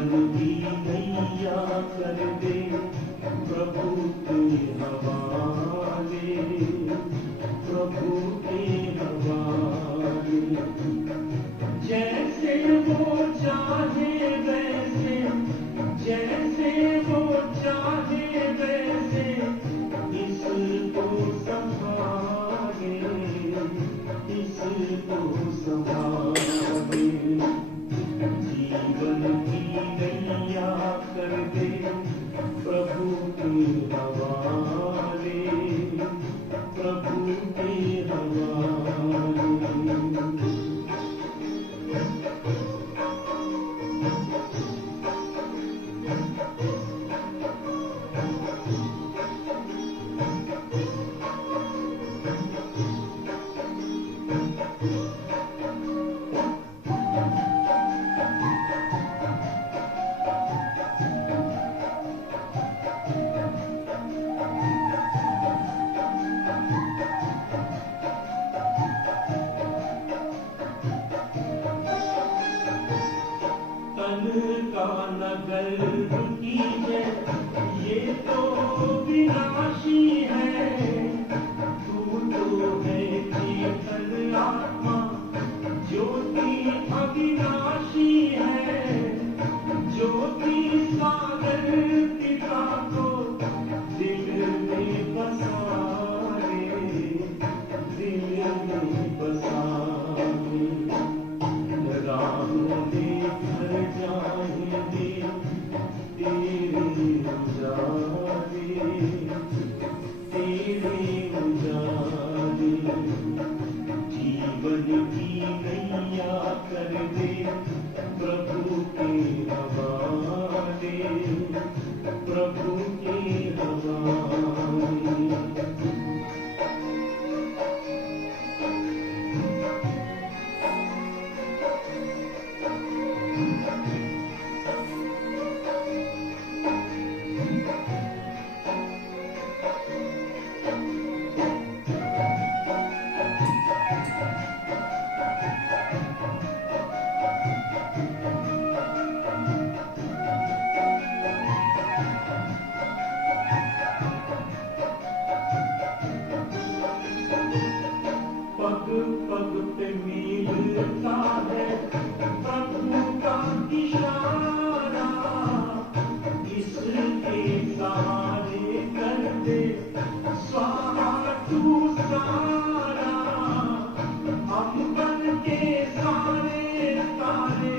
जीवन की नैया कर दे प्रभु के हवाले, प्रभु के हवाले। जैसे वो चाहे वैसे, जैसे वो चाहे वैसे इसको संभाले, इसको संभाले। जीवन की नैया कर दे प्रभु के हवाले, प्रभु के हवाले। तन का नगर की है ये तो विनाशी है, तू तो है चेतन आत्मा ज्योति अविनाशी है। ज्योति सागर पिता को दिल में बसा ले, दिल में बसा ले। राहों में भर जाएंगे तेरे उजाले, तेरे उजाले। जीवन की नैया कर दे प्रभु के हवाले, प्रभु के हवाले। पग पग पे मिलता है प्रभु का इशारा, इसके सहारे कर दे स्वाहा तू सारा। हम बन के सारे तारे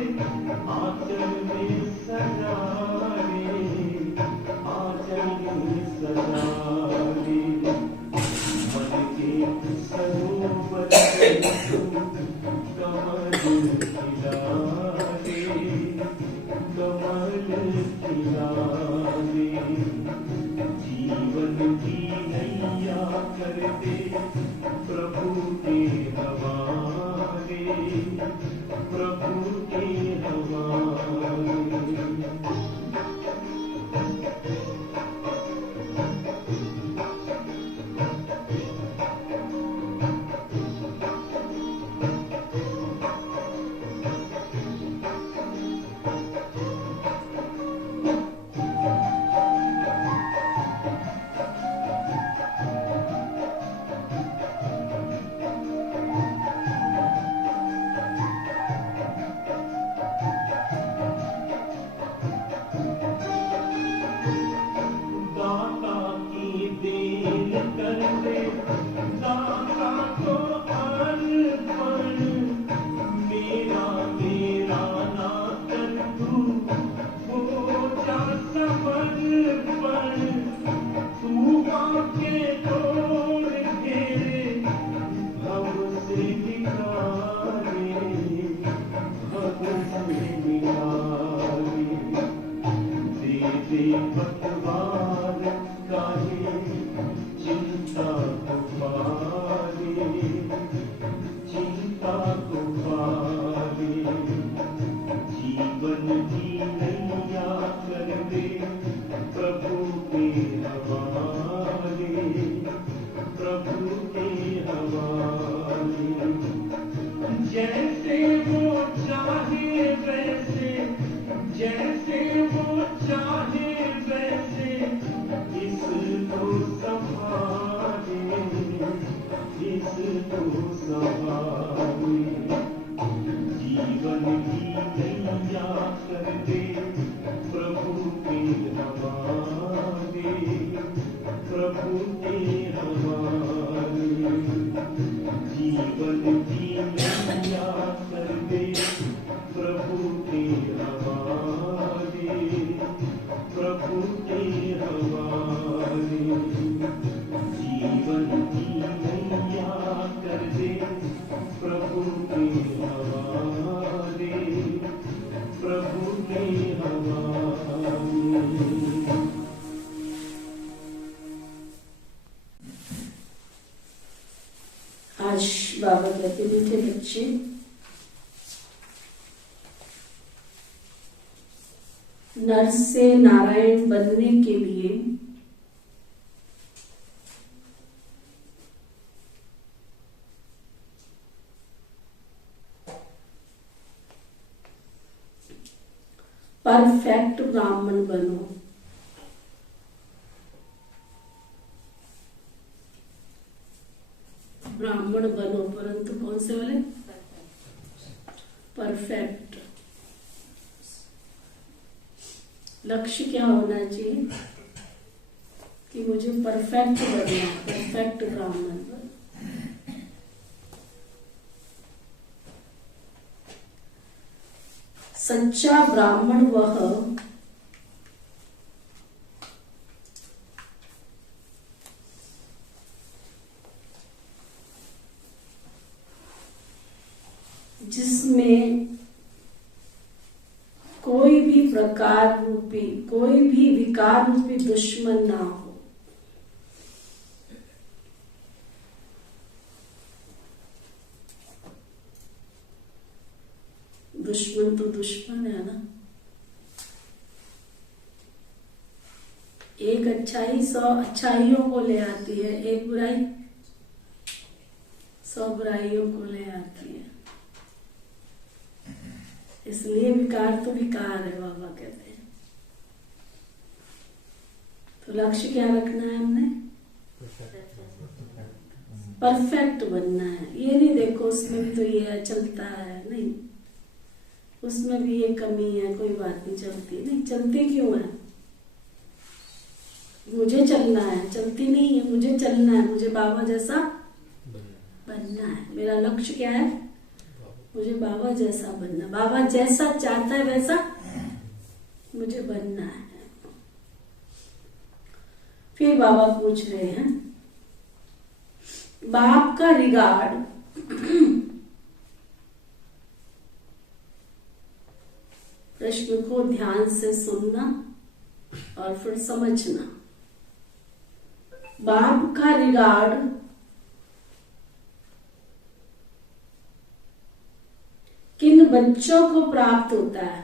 आंचल में सजा ले, आंचल में सजा ले। मन के सरोवर कमल खिला दे, कमल खिला दे। जीवन की नैया कर दे प्रभु के हवाले, प्रभु के हवाले। बाबा कहते मीठे बच्चे, नर से नारायण बनने के लिए परफेक्ट ब्राह्मण बनो। ब्राह्मण बनो, परंतु कौन से वाले? परफेक्ट। लक्ष्य क्या होना चाहिए कि मुझे परफेक्ट बनना, परफेक्ट ब्राह्मण बनना। सच्चा ब्राह्मण वह जिसमें कोई भी प्रकार रूपी, कोई भी विकार रूपी दुश्मन ना हो। दुश्मन तो दुश्मन है ना। एक अच्छाई 100 अच्छाइयों को ले आती है, एक बुराई 100 बुराइयों को ले आती है। इसलिए विकार तो विकार है, बाबा कहते हैं। तो लक्ष्य क्या रखना है हमने? परफेक्ट बनना है। ये नहीं देखो उसमें भी तो ये चलता है, नहीं, उसमें भी ये कमी है, कोई बात नहीं, चलती नहीं। चलती क्यों है? मुझे चलना है, चलती नहीं है। मुझे चलना है, मुझे बाबा जैसा बनना है। मेरा लक्ष्य क्या है? मुझे बाबा जैसा बनना। बाबा जैसा चाहता है वैसा मुझे बनना है। फिर बाबा पूछ रहे हैं, बाप का रिगार्ड प्रश्न को ध्यान से सुनना और फिर समझना। बाप का रिगार्ड किन बच्चों को प्राप्त होता है?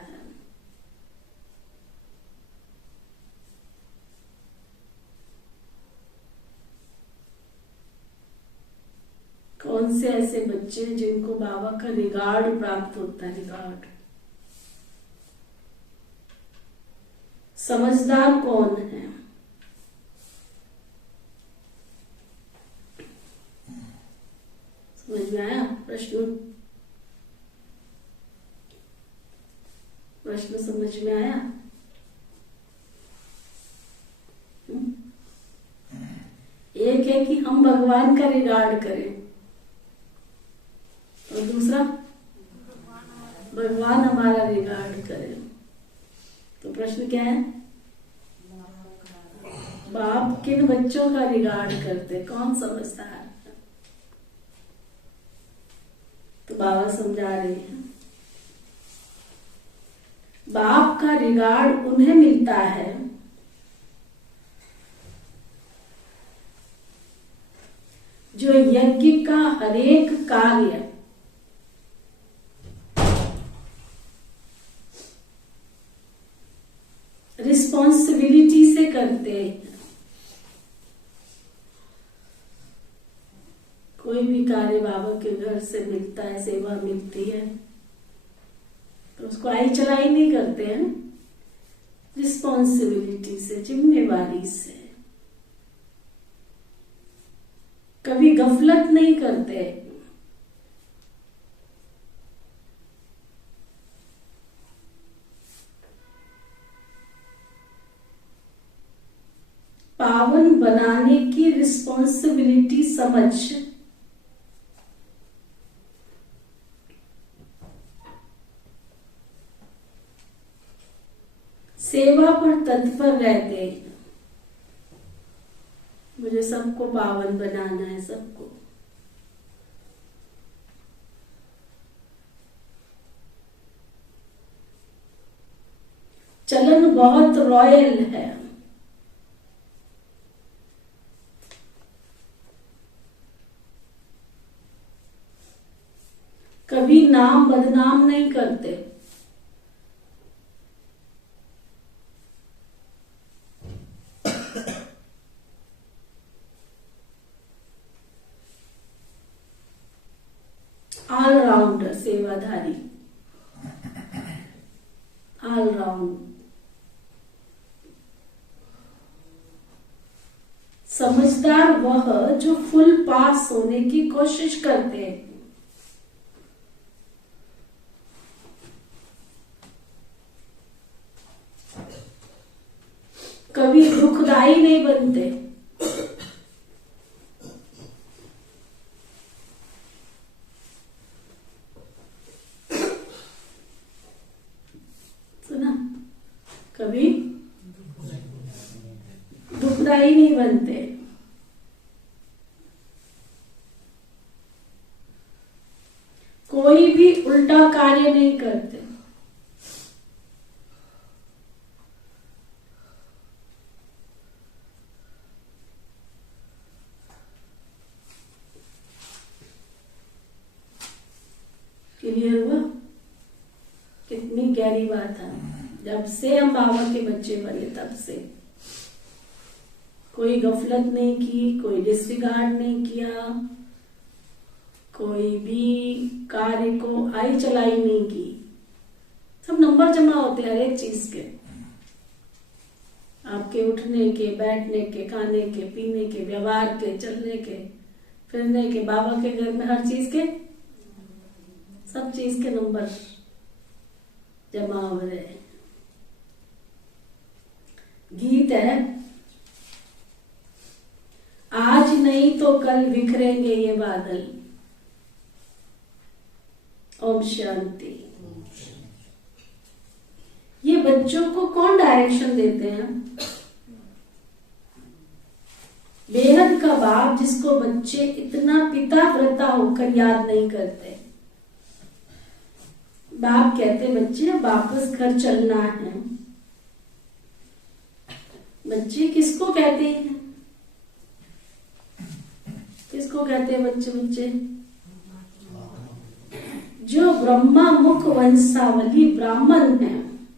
कौन से ऐसे बच्चे हैं जिनको बाबा का रिगार्ड प्राप्त होता है? रिगार्ड। समझदार कौन है? समझ में आया प्रश्न? प्रश्न समझ में आया? एक है कि हम भगवान का रिगार्ड करें और दूसरा भगवान हमारा रिगार्ड करे। तो प्रश्न क्या है? बाप किन बच्चों का रिगार्ड करते? कौन समझता है? तो बाबा समझा रहे हैं, बाप का रिगार्ड उन्हें मिलता है जो यज्ञ का हरेक कार्य रिस्पॉन्सिबिलिटी से करते हैं। कोई भी कार्य बाबा के घर से मिलता है, सेवा मिलती है, तो उसको आई चलाई नहीं करते हैं, रिस्पॉन्सिबिलिटी से, जिम्मेवारी से। कभी गफलत नहीं करते। पावन बनाने की रिस्पॉन्सिबिलिटी समझ सेवा पर तत्पर रहते हैं। मुझे सबको पावन बनाना है, सबको। चलन बहुत रॉयल है। नाम बदनाम नहीं करते। ऑलराउंडर, सेवाधारी, ऑलराउंड। समझदार वह जो फुल पास होने की कोशिश करते हैं। कभी दुखदाई नहीं बनते। सुना? कभी दुखदाई नहीं बनते। कोई भी उल्टा कार्य नहीं करते। क्लियर हुआ? कितनी गहरी बात है। जब से हम बाबा के बच्चे बने तब से कोई गफलत नहीं की, कोई डिसरिगार्ड नहीं किया, कोई भी कार्य को आई चलाई नहीं की। सब नंबर जमा होते हैं हर एक चीज के, आपके उठने के, बैठने के, खाने के, पीने के, व्यवहार के, चलने के, फिरने के, बाबा के घर में हर चीज के, सब चीज के नंबर जमा हो रहे हैं। गीत है, आज नहीं तो कल बिखरेंगे ये बादल। ओम शांति। ये बच्चों को कौन डायरेक्शन देते हैं? बेहद का बाप, जिसको बच्चे इतना पिता व्रता होकर याद नहीं करते। बाप कहते बच्चे वापस घर चलना है। बच्चे किसको कहते हैं? किसको कहते हैं बच्चे? बच्चे जो ब्रह्मा मुख वंशावली ब्राह्मण हैं,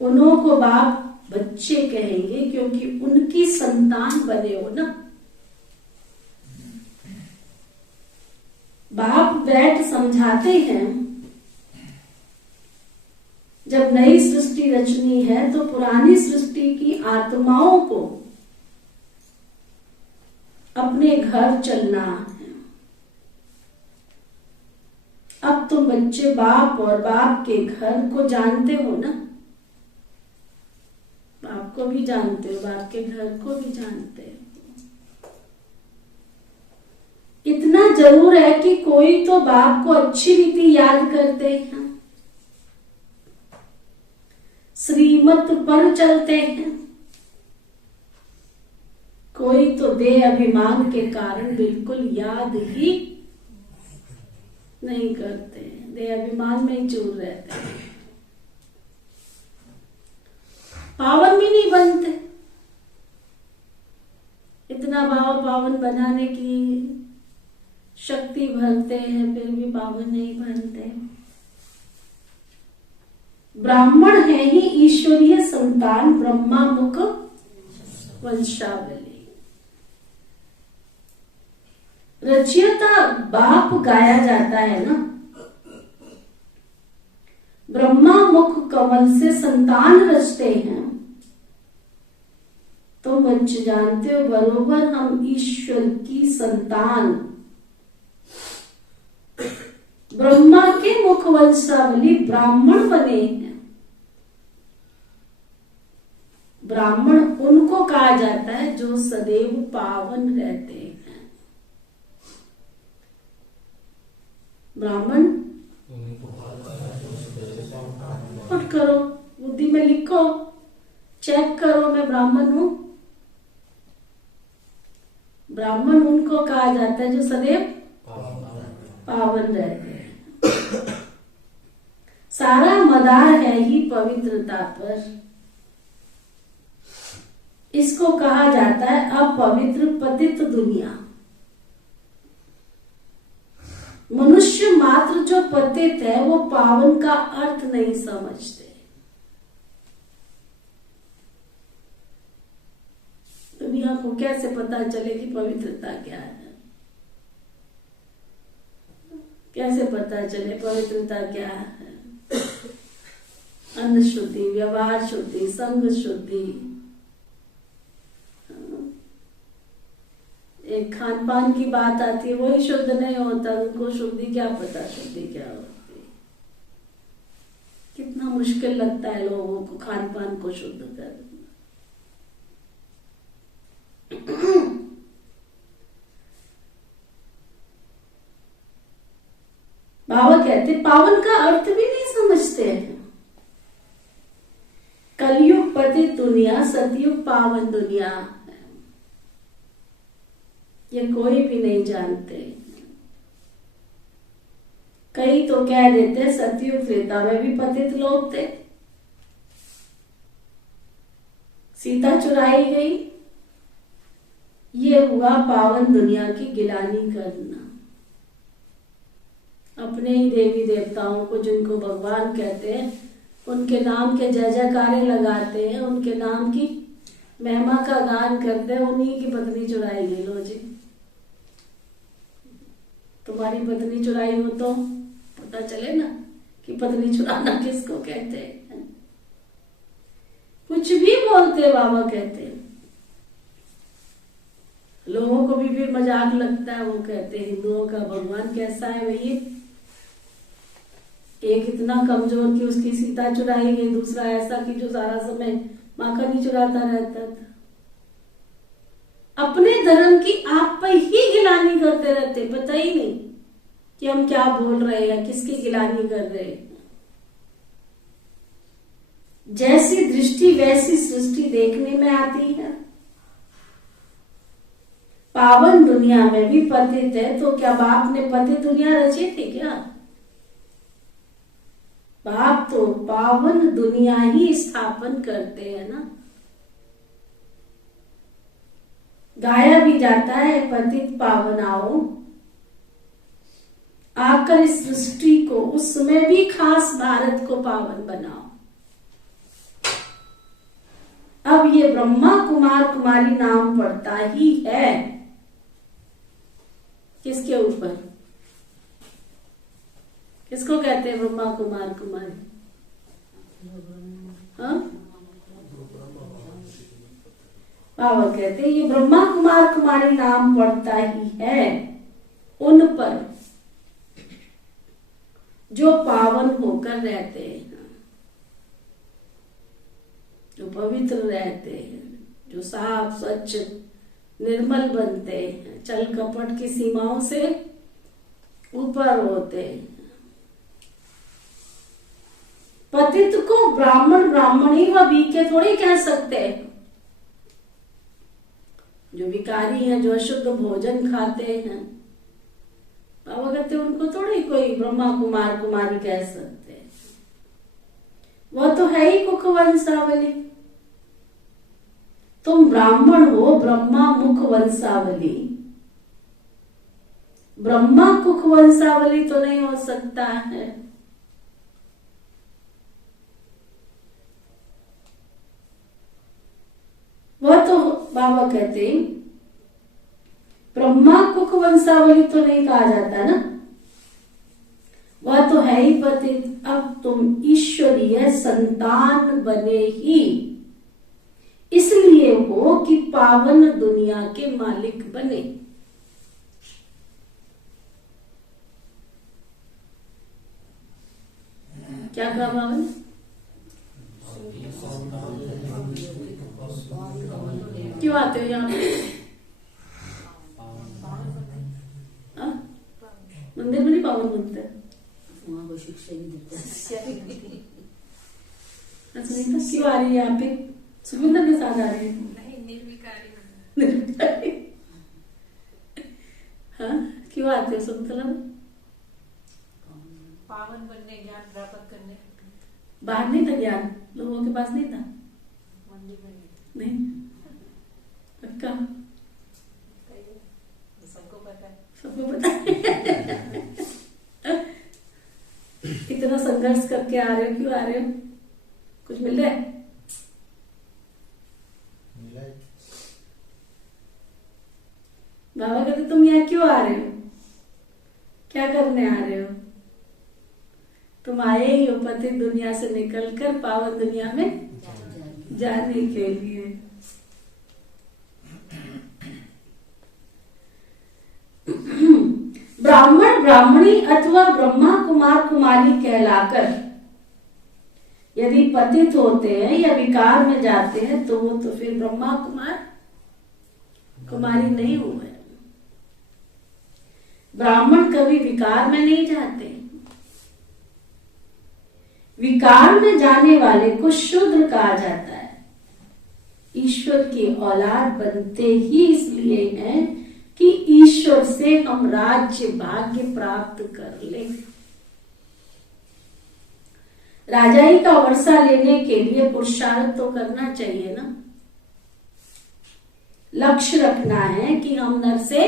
उन्हों को बाप बच्चे कहेंगे, क्योंकि उनकी संतान बने हो ना। बाप बैठ समझाते हैं, जब नई सृष्टि रचनी है तो पुरानी सृष्टि की आत्माओं को अपने घर चलना है। अब तुम बच्चे बाप और बाप के घर को जानते हो ना। बाप को भी जानते हो, बाप के घर को भी जानते हो। इतना जरूर है कि कोई तो बाप को अच्छी रीति याद करते हैं, श्रीमत पर चलते हैं। कोई तो देह अभिमान के कारण बिल्कुल याद ही नहीं करते, देह अभिमान में ही चूर रहते हैं, पावन भी नहीं बनते। इतना बाबा पावन बनाने की शक्ति भरते हैं, फिर भी पावन नहीं बनते। ब्राह्मण है ही ईश्वरीय संतान, ब्रह्मा मुख वंशावली। रचयिता बाप गाया जाता है ना। ब्रह्मा मुख कमल से संतान रचते हैं। तो बच्चे जानते हो बरोबर हम ईश्वर की संतान, ब्रह्मा के मुख वंशावली ब्राह्मण बने हैं। ब्राह्मण उनको कहा जाता है जो सदैव पावन रहते हैं। ब्राह्मण नोट करो, बुद्धि में लिखो, चेक करो, मैं ब्राह्मण हूं। ब्राह्मण उनको कहा जाता है जो सदैव पावन रहते हैं। सारा मदार है ही पवित्रता पर। इसको कहा जाता है अपवित्र पतित दुनिया। मनुष्य मात्र जो पतित है वो पावन का अर्थ नहीं समझते। दुनिया को कैसे पता चले कि पवित्रता क्या है? कैसे पता चले पवित्रता क्या है? अन्न शुद्धि, व्यवहार शुद्धि, संग शुद्धि, एक खान पान की बात आती है, वही शुद्ध नहीं होता, उनको शुद्धि क्या पता, शुद्धि क्या होती। कितना मुश्किल लगता है लोगों को खान पान को शुद्ध करना। बाबा कहते पावन का अर्थ भी नहीं समझते हैं। कलयुग पतित दुनिया, सतयुग पावन दुनिया है, ये कोई भी नहीं जानते। कई तो कह देते सतयुग त्रेता में भी पतित लोग थे, सीता चुराई गई, ये हुआ पावन दुनिया की गिलानी करना। अपने ही देवी देवताओं को जिनको भगवान कहते हैं, उनके नाम के जय जयकारे लगाते हैं, उनके नाम की महिमा का गान करते हैं, उन्हीं की पत्नी चुराई गई। लो जी, तुम्हारी पत्नी चुराई हो तो पता चले ना कि पत्नी चुराना किसको कहते हैं। कुछ भी बोलते बाबा कहते हैं, लोगों को भी फिर मजाक लगता है। वो कहते हैं हिंदुओं का भगवान कैसा है भैया, एक इतना कमजोर कि उसकी सीता चुराई गई, दूसरा ऐसा कि जो सारा समय माखन ही चुराता रहता था। अपने धर्म की आप पर ही गिलानी करते रहते, पता ही नहीं कि हम क्या बोल रहे हैं, किसकी गिलानी कर रहे हैं। जैसी दृष्टि वैसी सृष्टि देखने में आती है। पावन दुनिया में भी पतित है, तो क्या बाप ने पतित दुनिया रची थी क्या? बाप तो पावन दुनिया ही स्थापन करते हैं ना। गाया भी जाता है पतित पावन आओ, आकर इस सृष्टि को उसमें भी खास भारत को पावन बनाओ। अब ये ब्रह्मा कुमार कुमारी नाम पड़ता ही है किसके ऊपर? किसको कहते हैं ब्रह्मा कुमार कुमारी? हाँ, बाबा कहते हैं ये ब्रह्मा कुमार कुमारी नाम पड़ता ही है उन पर जो पावन होकर रहते हैं, जो पवित्र रहते हैं, जो साफ स्वच्छ निर्मल बनते हैं, छल कपट की सीमाओं से ऊपर होते हैं। पतित को ब्राह्मण ब्राह्मणी व बीके थोड़ी कह सकते हैं। जो भिखारी हैं, जो अशुद्ध भोजन खाते हैं, बाबा कहते उनको थोड़ी कोई ब्रह्मा कुमार कुमारी कह सकते हैं। वह तो है ही कुख वंशावली। तुम ब्राह्मण हो, ब्रह्मा मुख वंशावली। ब्रह्मा कुख वंशावली तो नहीं हो सकता है। वह तो बाबा कहते ब्रह्मा कुख वंशावली तो नहीं कहा जाता ना, वह तो है ही पतित। अब तुम ईश्वरीय संतान बने ही इसलिए हो कि पावन दुनिया के मालिक बने। क्या कहा बाबा ने? क्यों आते हो यहाँ पे? मंदिर में नहीं पावन बनते, वहाँ को शिक्षा भी देते हैं। अच्छा नहीं था, क्यों आ रही है यहाँ पे? सुखविंदर के साथ आ रही है? नहीं, निर्विकारी। हाँ, क्यों आते हो सुखतला में? पावन बनने, ज्ञान प्राप्त करने। बाहर नहीं था ज्ञान, लोगों के पास नहीं था? मंदिर में नहीं। पक्का? सबको पता है। सबको पता है। संघर्ष करके आ रहे हो, क्यों आ रहे हो? कुछ मिल रहा है? बाबा कहते तुम यहाँ क्यों आ रहे हो? क्या करने आ रहे हो? तुम आए ही हो पतित दुनिया से निकलकर पावन दुनिया में जाने के लिए। ब्राह्मण ब्राह्मणी अथवा ब्रह्मा कुमार कुमारी कहलाकर यदि पतित होते हैं या विकार में जाते हैं तो वो तो फिर ब्रह्मा कुमार कुमारी नहीं हुए। ब्राह्मण कभी विकार में नहीं जाते। विकार में जाने वाले को शूद्र कहा जाता है। ईश्वर की औलाद बनते ही इसलिए हैं कि ईश्वर से हम राज्य भाग्य प्राप्त कर ले। राजाई का वर्षा लेने के लिए पुरुषार्थ तो करना चाहिए ना। लक्ष्य रखना है कि हम नर से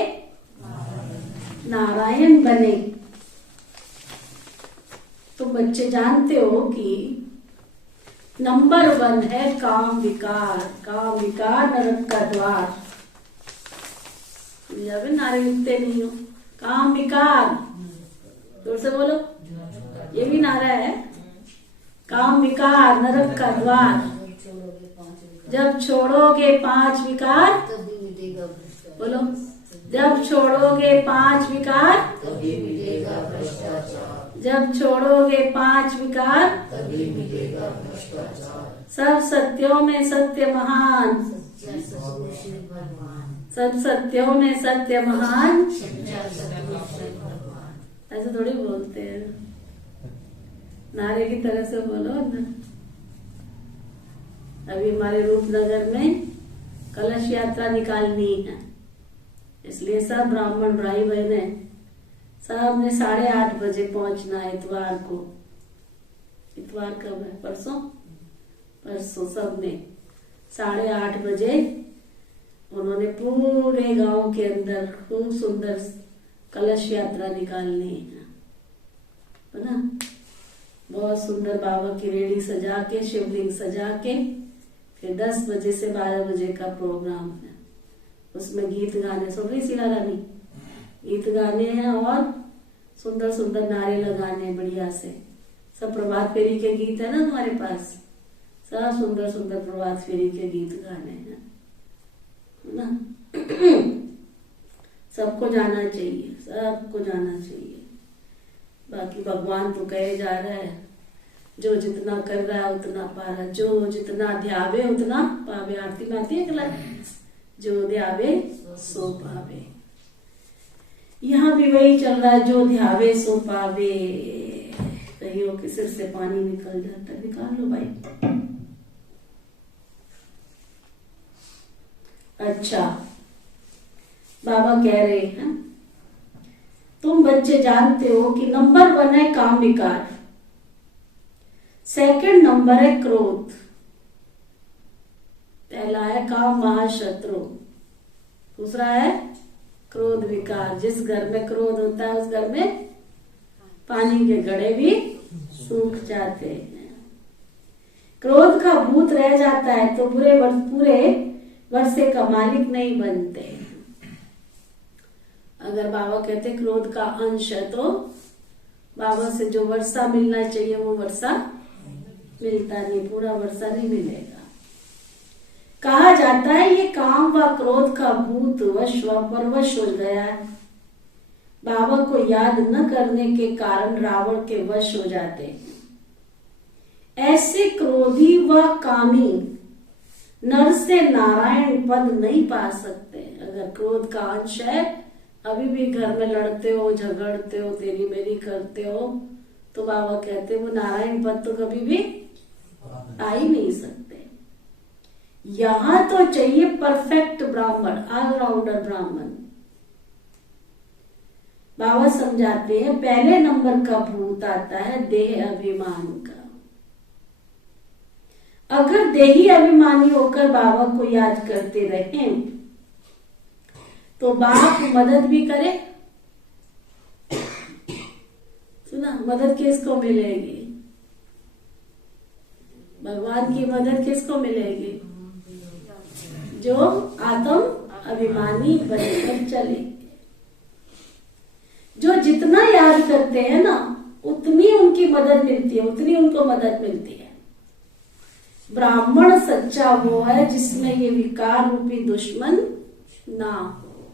नारायण बने। तो बच्चे जानते हो कि नंबर 1 है काम विकार। काम विकार नरक का द्वार। जब नारे लिखते नहीं हो, काम विकार जोर से बोलो, ये भी नारा है। काम विकार नरक का द्वार, जब छोड़ोगे 5 विकार तभी मिटेगा भ्रष्टाचार। बोलो, जब छोड़ोगे 5 विकार तभी मिटेगा भ्रष्टाचार। जब छोड़ोगे 5 विकार तभी मिटेगा भ्रष्टाचार। सब सत्यों में सत्य महान। सच्चा सतगुरु श्री भगवान। सब सत्यों में सत्य महान। सच्चा सतगुरु श्री भगवान। ऐसे थोड़ी बोलते हैं, नारे की तरह से बोलो ना। अभी हमारे रूपनगर में कलश यात्रा निकालनी है, इसलिए सब ब्राह्मण भाई बहने सब ने 8:30 बजे पहुंचना है इतवार को। इतवार कब है? परसों। परसों सब ने 8:30 बजे उन्होंने पूरे गांव के अंदर खूब सुंदर कलश यात्रा निकालनी है ना। बहुत सुंदर बाबा की रेडी सजा के, शिवलिंग सजा के, फिर 10 बजे से 12 बजे का प्रोग्राम है। उसमें गीत गाने, सुन रही शीला रानी? गीत गाने हैं और सुंदर सुंदर नारे लगाने बढ़िया से। सब प्रभात फेरी के गीत है ना तुम्हारे पास, सब सुंदर सुंदर प्रभात फेरी के गीत गाने हैं ना। सबको जाना चाहिए, सबको जाना चाहिए। बाकी भगवान तो कहे जा रहा है, जो जितना कर रहा है उतना पा रहा है, जो जितना ध्यावे उतना पावे। आरती में आती है कला, जो ध्यावे सो पावे। यहाँ भी वही चल रहा है, जो ध्यावे सो पावे। कईयों के सिर से पानी निकल जाता है, निकाल लो भाई। अच्छा, बाबा कह रहे हैं तुम बच्चे जानते हो कि नंबर 1 है काम विकार, सेकंड नंबर है क्रोध, पहला है काम महाशत्रु, दूसरा है क्रोध विकार। जिस घर में क्रोध होता है उस घर में पानी के घड़े भी सूख जाते हैं। क्रोध का भूत रह जाता है तो पूरे वर्षे का मालिक नहीं बनते। अगर बाबा कहते क्रोध का अंश है तो बाबा से जो वर्षा मिलना चाहिए वो वर्षा मिलता नहीं, पूरा वर्षा नहीं मिलेगा। कहा जाता है ये काम व क्रोध का भूत वश व परवश हो गया है। बाबा को याद न करने के कारण रावण के वश हो जाते हैं। ऐसे क्रोधी व कामी नर से नारायण पद नहीं पा सकते। अगर क्रोध का अंश है, अभी भी घर में लड़ते हो, झगड़ते हो, तेरी मेरी करते हो, तो बाबा कहते वो नारायण पद तो कभी भी आ ही नहीं सकते। यहां तो चाहिए परफेक्ट ब्राह्मण, ऑलराउंडर ब्राह्मण। बाबा समझाते हैं पहले नंबर का भूत आता है देह अभिमान का। अगर देही अभिमानी होकर बाबा को याद करते रहें तो बाप मदद भी करे। सुना, मदद किसको मिलेगी? भगवान की मदद किसको मिलेगी? जो आत्म अभिमानी बनकर चले, जो जितना याद करते हैं ना उतनी उनकी मदद मिलती है, उतनी उनको मदद मिलती है। ब्राह्मण सच्चा वो है जिसमें ये विकार रूपी दुश्मन ना हो।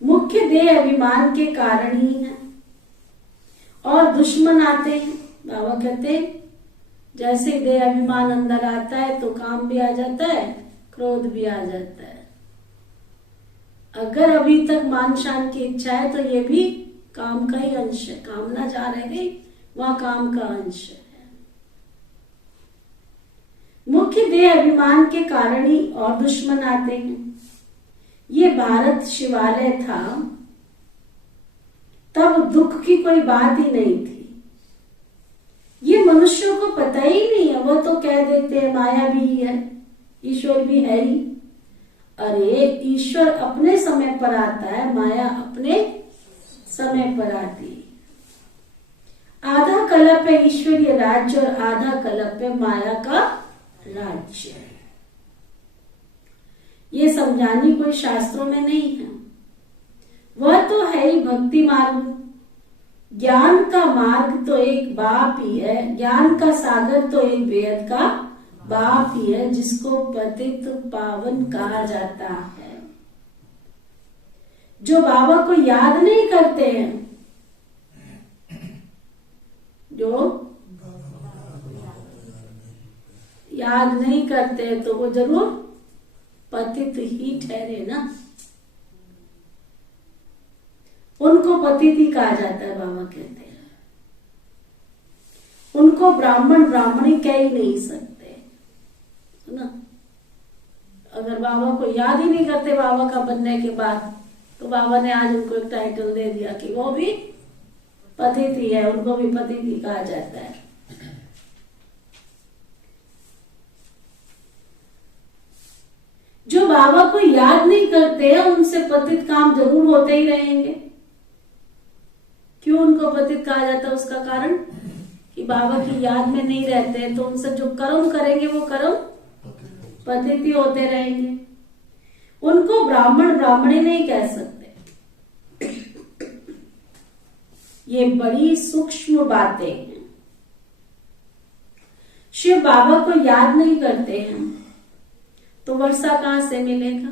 मुख्य देह अभिमान के कारण ही है और दुश्मन आते हैं। बाबा कहते हैं जैसे देह अभिमान अंदर आता है तो काम भी आ जाता है, क्रोध भी आ जाता है। अगर अभी तक मान शान की इच्छा है तो ये भी काम का ही अंश है। कामना जहाँ रह गई वहां काम का अंश है। मुख्य देह अभिमान के कारण ही और दुश्मन आते हैं। ये भारत शिवालय था तब दुख की कोई बात ही नहीं थी। ये मनुष्यों को पता ही नहीं है, वो तो कह देते हैं माया भी है, ईश्वर भी है ही। अरे ईश्वर अपने समय पर आता है, माया अपने समय पर आती है। आधा कल्प है ईश्वरीय राज्य और आधा कल्प है माया का राज्य। ये समझानी कोई शास्त्रों में नहीं है, वह तो है ही भक्ति मार्ग। ज्ञान का मार्ग तो एक बाप ही है, ज्ञान का सागर तो एक बेहद का बाप ही है जिसको पतित पावन कहा जाता है। जो बाबा को याद नहीं करते हैं, जो याद नहीं करते हैं तो वो जरूर पतित ही ठहरे ना। उनको पतित ही कहा जाता है। बाबा कहते हैं उनको ब्राह्मण ब्राह्मणी कह ही नहीं सकते, सुना। अगर बाबा को याद ही नहीं करते बाबा का बनने के बाद, तो बाबा ने आज उनको एक टाइटल दे दिया कि वो भी पतित ही है, उनको भी पतित ही कहा जाता है। जो बाबा को याद नहीं करते हैं उनसे पतित काम जरूर होते ही रहेंगे। क्यों उनको पतित कहा जाता है? उसका कारण कि बाबा की याद में नहीं रहते हैं, तो उनसे जो कर्म करेंगे वो कर्म पतित ही होते रहेंगे। उनको ब्राह्मण ब्राह्मणी नहीं कह सकते। ये बड़ी सूक्ष्म बातें हैं। शिव बाबा को याद नहीं करते हैं तो वर्षा कहां से मिलेगा?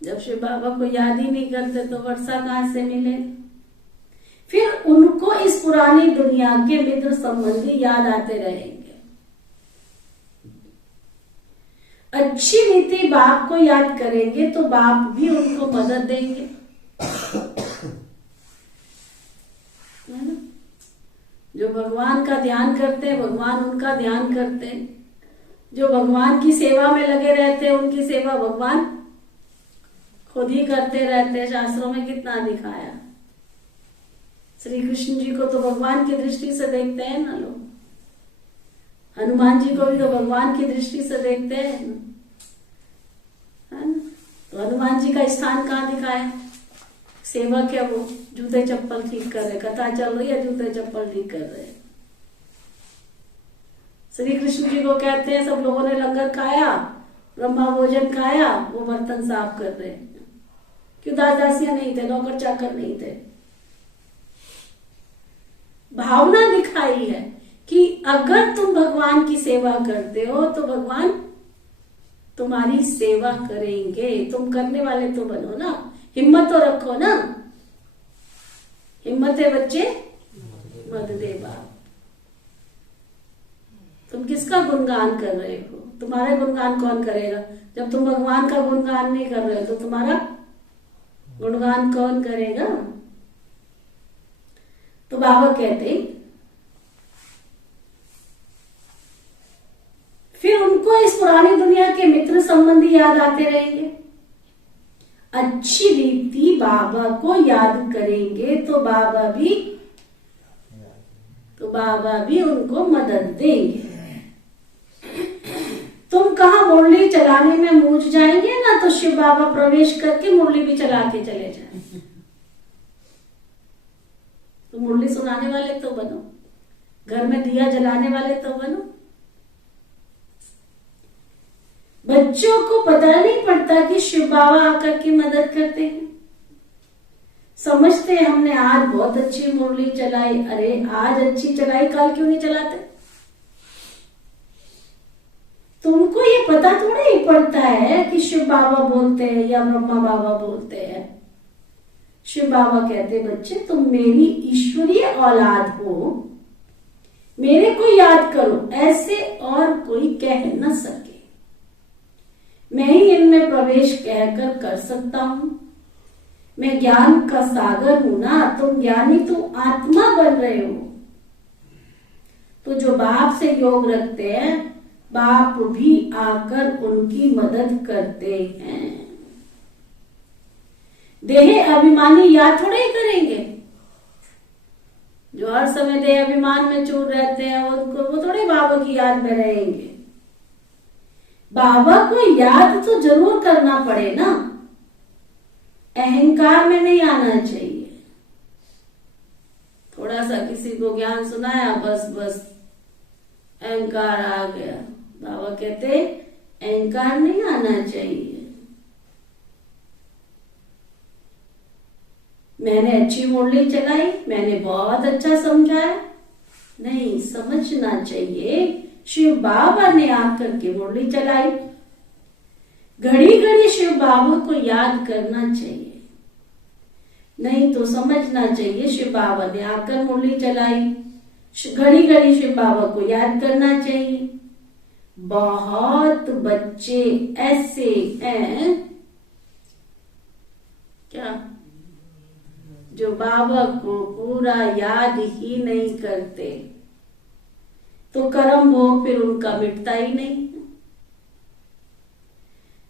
जब शिव बाबा को याद ही नहीं करते तो वर्षा कहां से मिलेगा? फिर उनको इस पुरानी दुनिया के मित्र संबंधी याद आते रहेंगे। अच्छी रीति बाप को याद करेंगे तो बाप भी उनको मदद देंगे, है ना। जो भगवान का ध्यान करते हैं भगवान उनका ध्यान करते हैं। जो भगवान की सेवा में लगे रहते हैं उनकी सेवा भगवान खुद ही करते रहते हैं। शास्त्रों में कितना दिखाया। श्री कृष्ण जी को तो भगवान की दृष्टि से देखते हैं ना लोग, हनुमान जी को भी तो भगवान की दृष्टि से देखते हैं, है ना। तो हनुमान जी का स्थान कहाँ दिखाया? सेवक है, वो जूते चप्पल ठीक कर रहे, कथा चल रही है, जूते चप्पल ठीक कर रहे। श्री कृष्ण जी को कहते हैं सब लोगों ने लंगर खाया, ब्रह्मा भोजन खाया, वो बर्तन साफ कर रहे। क्यों? दास दासियां नहीं थे, नौकर चाकर नहीं थे। भावना दिखाई है कि अगर तुम भगवान की सेवा करते हो तो भगवान तुम्हारी सेवा करेंगे। तुम करने वाले तो बनो ना, हिम्मत तो रखो ना। हिम्मत है बच्चे, मत दे बाप। तुम किसका गुणगान कर रहे हो? तुम्हारा गुणगान कौन करेगा? जब तुम भगवान का गुणगान नहीं कर रहे हो तो तुम्हारा गुणगान कौन करेगा? तो बाबा कहते फिर उनको इस पुरानी दुनिया के मित्र संबंधी याद आते रहेंगे। अच्छी रीति बाबा को याद करेंगे तो बाबा भी उनको मदद देंगे। तुम कहा मुरली चलाने में मूझ जाएंगे ना, तो शिव बाबा प्रवेश करके मुरली भी चला के चले जाए। तो मुरली सुनाने वाले तो बनो, घर में दिया जलाने वाले तो बनो। बच्चों को पता नहीं पड़ता कि शिव बाबा आकर के मदद करते हैं। समझते हैं हमने आज बहुत अच्छी मुरली चलाई, अरे आज अच्छी चलाई कल क्यों नहीं चलाते? तुमको ये पता थोड़ा ही पड़ता है कि शिव बाबा बोलते हैं या ब्रह्मा बाबा बोलते हैं। शिव बाबा कहते बच्चे तुम मेरी ईश्वरीय औलाद हो, मेरे को याद करो, ऐसे और कोई कह न सके। मैं ही इनमें प्रवेश कहकर कर सकता हूं। मैं ज्ञान का सागर हूं ना, तुम ज्ञानी तो आत्मा बन रहे हो। तो जो बाप से योग रखते हैं, बाप भी आकर उनकी मदद करते हैं। देह अभिमानी याद थोड़े ही करेंगे। जो हर समय देह अभिमान में चूर रहते हैं उनको वो थोड़े बाबा की याद में रहेंगे। बाबा को याद तो जरूर करना पड़े ना, अहंकार में नहीं आना चाहिए। थोड़ा सा किसी को ज्ञान सुनाया बस बस अहंकार आ गया। बाबा कहते अहंकार नहीं आना चाहिए। मैंने अच्छी मुरली चलाई, मैंने बहुत अच्छा समझाया, नहीं, समझना चाहिए शिव बाबा ने आकर के मुरली चलाई। घड़ी घड़ी शिव बाबा को याद करना चाहिए, नहीं तो समझना चाहिए शिव बाबा ने आकर मुरली चलाई। घड़ी घड़ी शिव बाबा को याद करना चाहिए। बहुत बच्चे ऐसे हैं क्या जो बाबा को पूरा याद ही नहीं करते, तो कर्म भोग फिर उनका मिटता ही नहीं,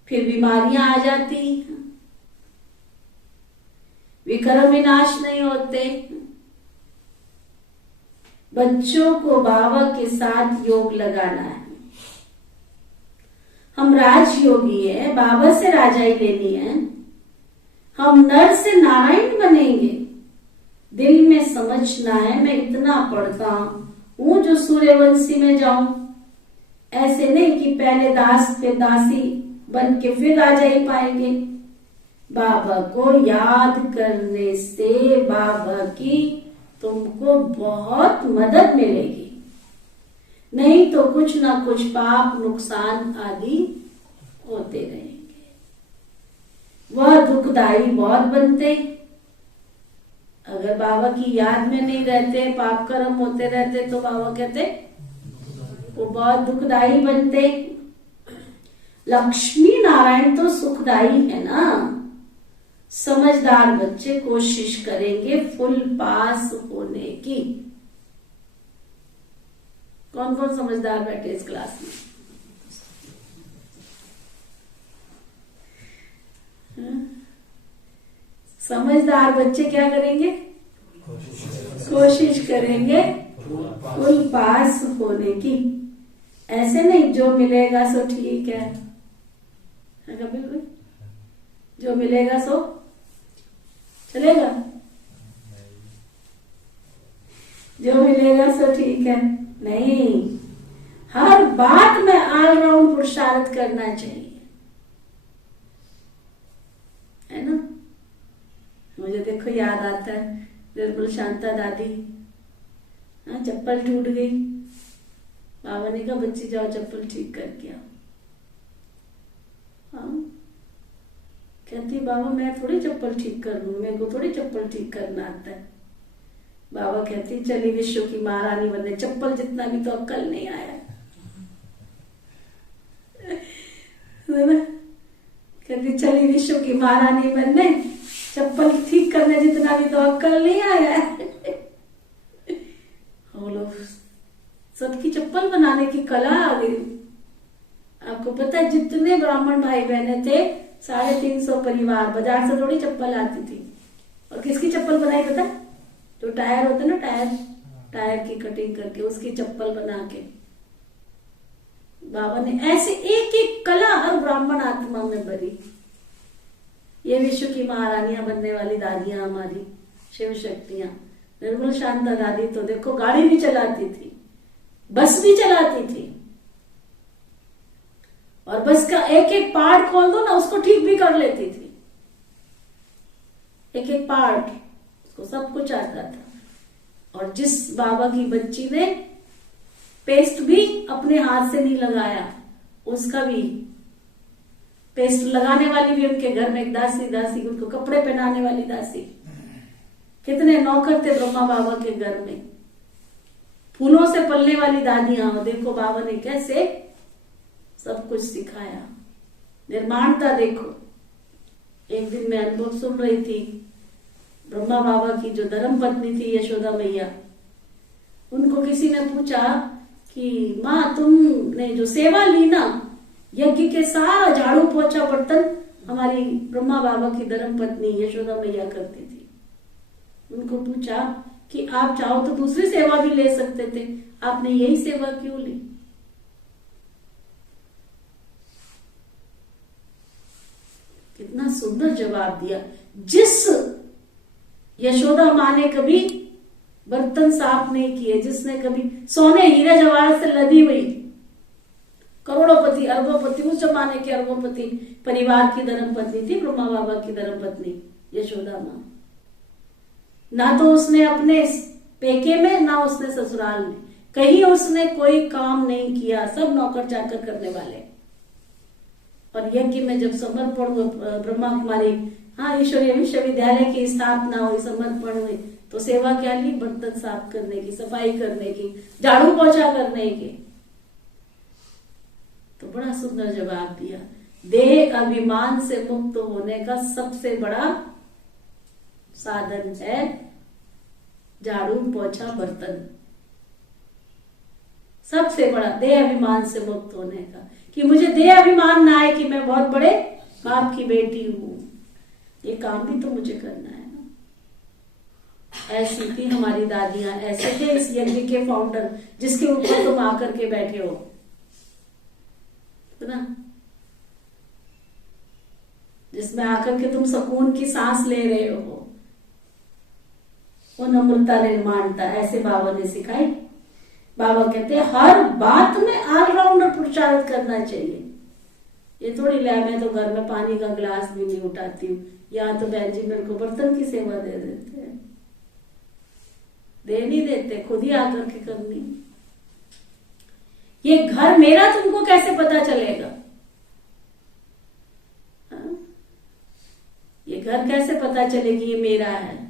फिर बीमारियां आ जाती, विक्रम विनाश नहीं होते। बच्चों को बाबा के साथ योग लगाना है। हम राजयोगी है, बाबा से राजाई लेनी है। हम नर से नारायण बनेंगे। दिल में समझना है मैं इतना पढ़ता हूं जो सूर्यवंशी में जाऊं। ऐसे नहीं कि पहले दास पे दासी बन के फिर राजाई पाएंगे। बाबा को याद करने से बाबा की तुमको बहुत मदद मिलेगी, नहीं तो कुछ ना कुछ पाप नुकसान आदि होते रहेंगे। वह दुखदाई बहुत बनते। अगर बाबा की याद में नहीं रहते, पाप कर्म होते रहते, तो बाबा कहते वो बहुत दुखदाई बनते। लक्ष्मी नारायण तो सुखदाई है ना। समझदार बच्चे कोशिश करेंगे फुल पास होने की। कौन कौन समझदार बैठे इस क्लास में? समझदार बच्चे क्या करेंगे? कोशिश करेंगे फुल पास होने की। ऐसे नहीं जो मिलेगा सो ठीक है कपिल भाई, जो मिलेगा सो चलेगा, जो मिलेगा सो ठीक है, नहीं, हर बात में ऑलराउंड पुरुषार्थ करना चाहिए, है ना। मुझे देखो याद आता है निर्मल शांता दादी, चप्पल टूट गई, बाबा ने कहा बच्ची जाओ चप्पल ठीक करके आओ। कहती बाबा मैं थोड़ी चप्पल ठीक कर लूं, मेरे को थोड़ी चप्पल ठीक करना आता है। बाबा कहती चली विश्व की महारानी बनने, चप्पल जितना भी तो अक्कल नहीं आया। कहती चली विश्व की महारानी बनने, चप्पल ठीक करने जितना भी तो अक्कल नहीं आया। हम लोग सबकी चप्पल बनाने की कला आ गई। आपको पता है जितने ब्राह्मण भाई बहने थे 350 परिवार, बाजार से थोड़ी चप्पल आती थी। और किसकी चप्पल बनाई पता? जो टायर होते ना, टायर की कटिंग करके उसकी चप्पल बना के बाबा ने ऐसे एक एक कला हर ब्राह्मण आत्मा में भरी। ये विश्व की महारानियां बनने वाली दादियां हमारी शिव शक्तियां निर्मल शांता दादी तो देखो गाड़ी भी चलाती थी, बस भी चलाती थी, और बस का एक एक पार्ट खोल दो ना उसको ठीक भी कर लेती थी। एक एक पार्ट उसको सब कुछ आता था। और जिस बाबा की बच्ची ने पेस्ट भी अपने हाथ से नहीं लगाया, उसका भी पेस्ट लगाने वाली भी उनके घर में एक दासी उनको कपड़े पहनाने वाली दासी। कितने नौकर थे ब्रह्मा बाबा के घर में, फूलों से पलने वाली दादियां। देखो बाबा ने कैसे सब कुछ सिखाया, निर्माणता देखो। एक दिन मैं अनुभव सुन रही थी, ब्रह्मा बाबा की जो धर्म पत्नी थी यशोदा मैया, उनको किसी ने पूछा कि माँ तुमने जो सेवा ली ना यज्ञ के, सारा झाड़ू पोछा बर्तन हमारी ब्रह्मा बाबा की धर्म पत्नी यशोदा मैया करती थी। उनको पूछा कि आप चाहो तो दूसरी सेवा भी ले सकते थे, आपने यही सेवा क्यों ली? कितना सुंदर जवाब दिया। जिस यशोदा माँ ने कभी बर्तन साफ नहीं किए, जिसने कभी सोने हीरे जवाहर से लदी हुई करोड़ोंपति अरबोंपति, उस जमाने के अरबोंपति परिवार की धर्म पत्नी थी ब्रह्मा बाबा की धर्म पत्नी यशोदा माँ। ना तो उसने अपने पेके में, ना उसने ससुराल में कहीं उसने कोई काम नहीं किया, सब नौकर चाकर करने वाले। और यज्ञ में जब समर्पण हुआ, ब्रह्मा कुमारी ईश्वरीय विश्वविद्यालय की स्थापना हुई, समर्पण हुई, तो सेवा क्या ली? बर्तन साफ करने की, सफाई करने की, झाड़ू पोछा करने की। तो बड़ा सुंदर जवाब दिया। देह अभिमान से मुक्त होने का सबसे बड़ा साधन है झाड़ू पोछा बर्तन। सबसे बड़ा देह अभिमान से मुक्त होने का, कि मुझे देह अभिमान ना आए कि मैं बहुत बड़े बाप की बेटी हूं, ये काम भी तो मुझे करना है ना। ऐसी थी हमारी दादियां, ऐसे थे इस यज्ञ के फाउंडर जिसके ऊपर तुम आकर के बैठे हो, है ना, जिसमें आकर के तुम सुकून की सांस ले रहे हो। वो नम्रता निर्माणता ऐसे बाबा ने सिखाई। बाबा कहते हैं हर बात में ऑलराउंडर पुरुषार्थ करना चाहिए। ये थोड़ी ले मैं तो घर में पानी का गिलास भी नहीं उठाती हूँ, या तो बहन जी मेरे को बर्तन की सेवा दे देते हैं, दे नहीं देते, खुद ही आकर के करनी। ये घर मेरा तुमको कैसे पता चलेगा? ये घर कैसे पता चले कि ये मेरा है?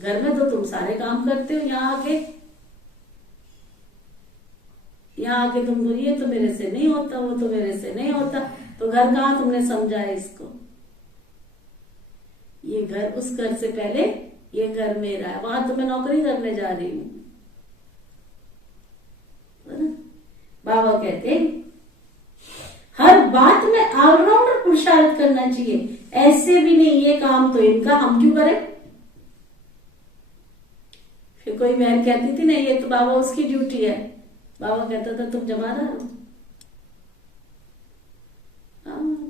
घर में तो तुम सारे काम करते हो, यहाँ आके तुम बोलिए तो मेरे से नहीं होता, वो तो मेरे से नहीं होता, तो घर कहाँ तुमने समझा है इसको? ये घर, उस घर से पहले ये घर मेरा है, वहां तो मैं नौकरी करने जा रही हूं। बाबा कहते हैं हर बात में ऑलराउंडर पुरुषार्थ करना चाहिए। ऐसे भी नहीं ये काम तो इनका, हम क्यों करें? फिर कोई बहन कहती थी ना ये तो बाबा उसकी ड्यूटी है। बाबा कहता था तुम जमा रहे हो,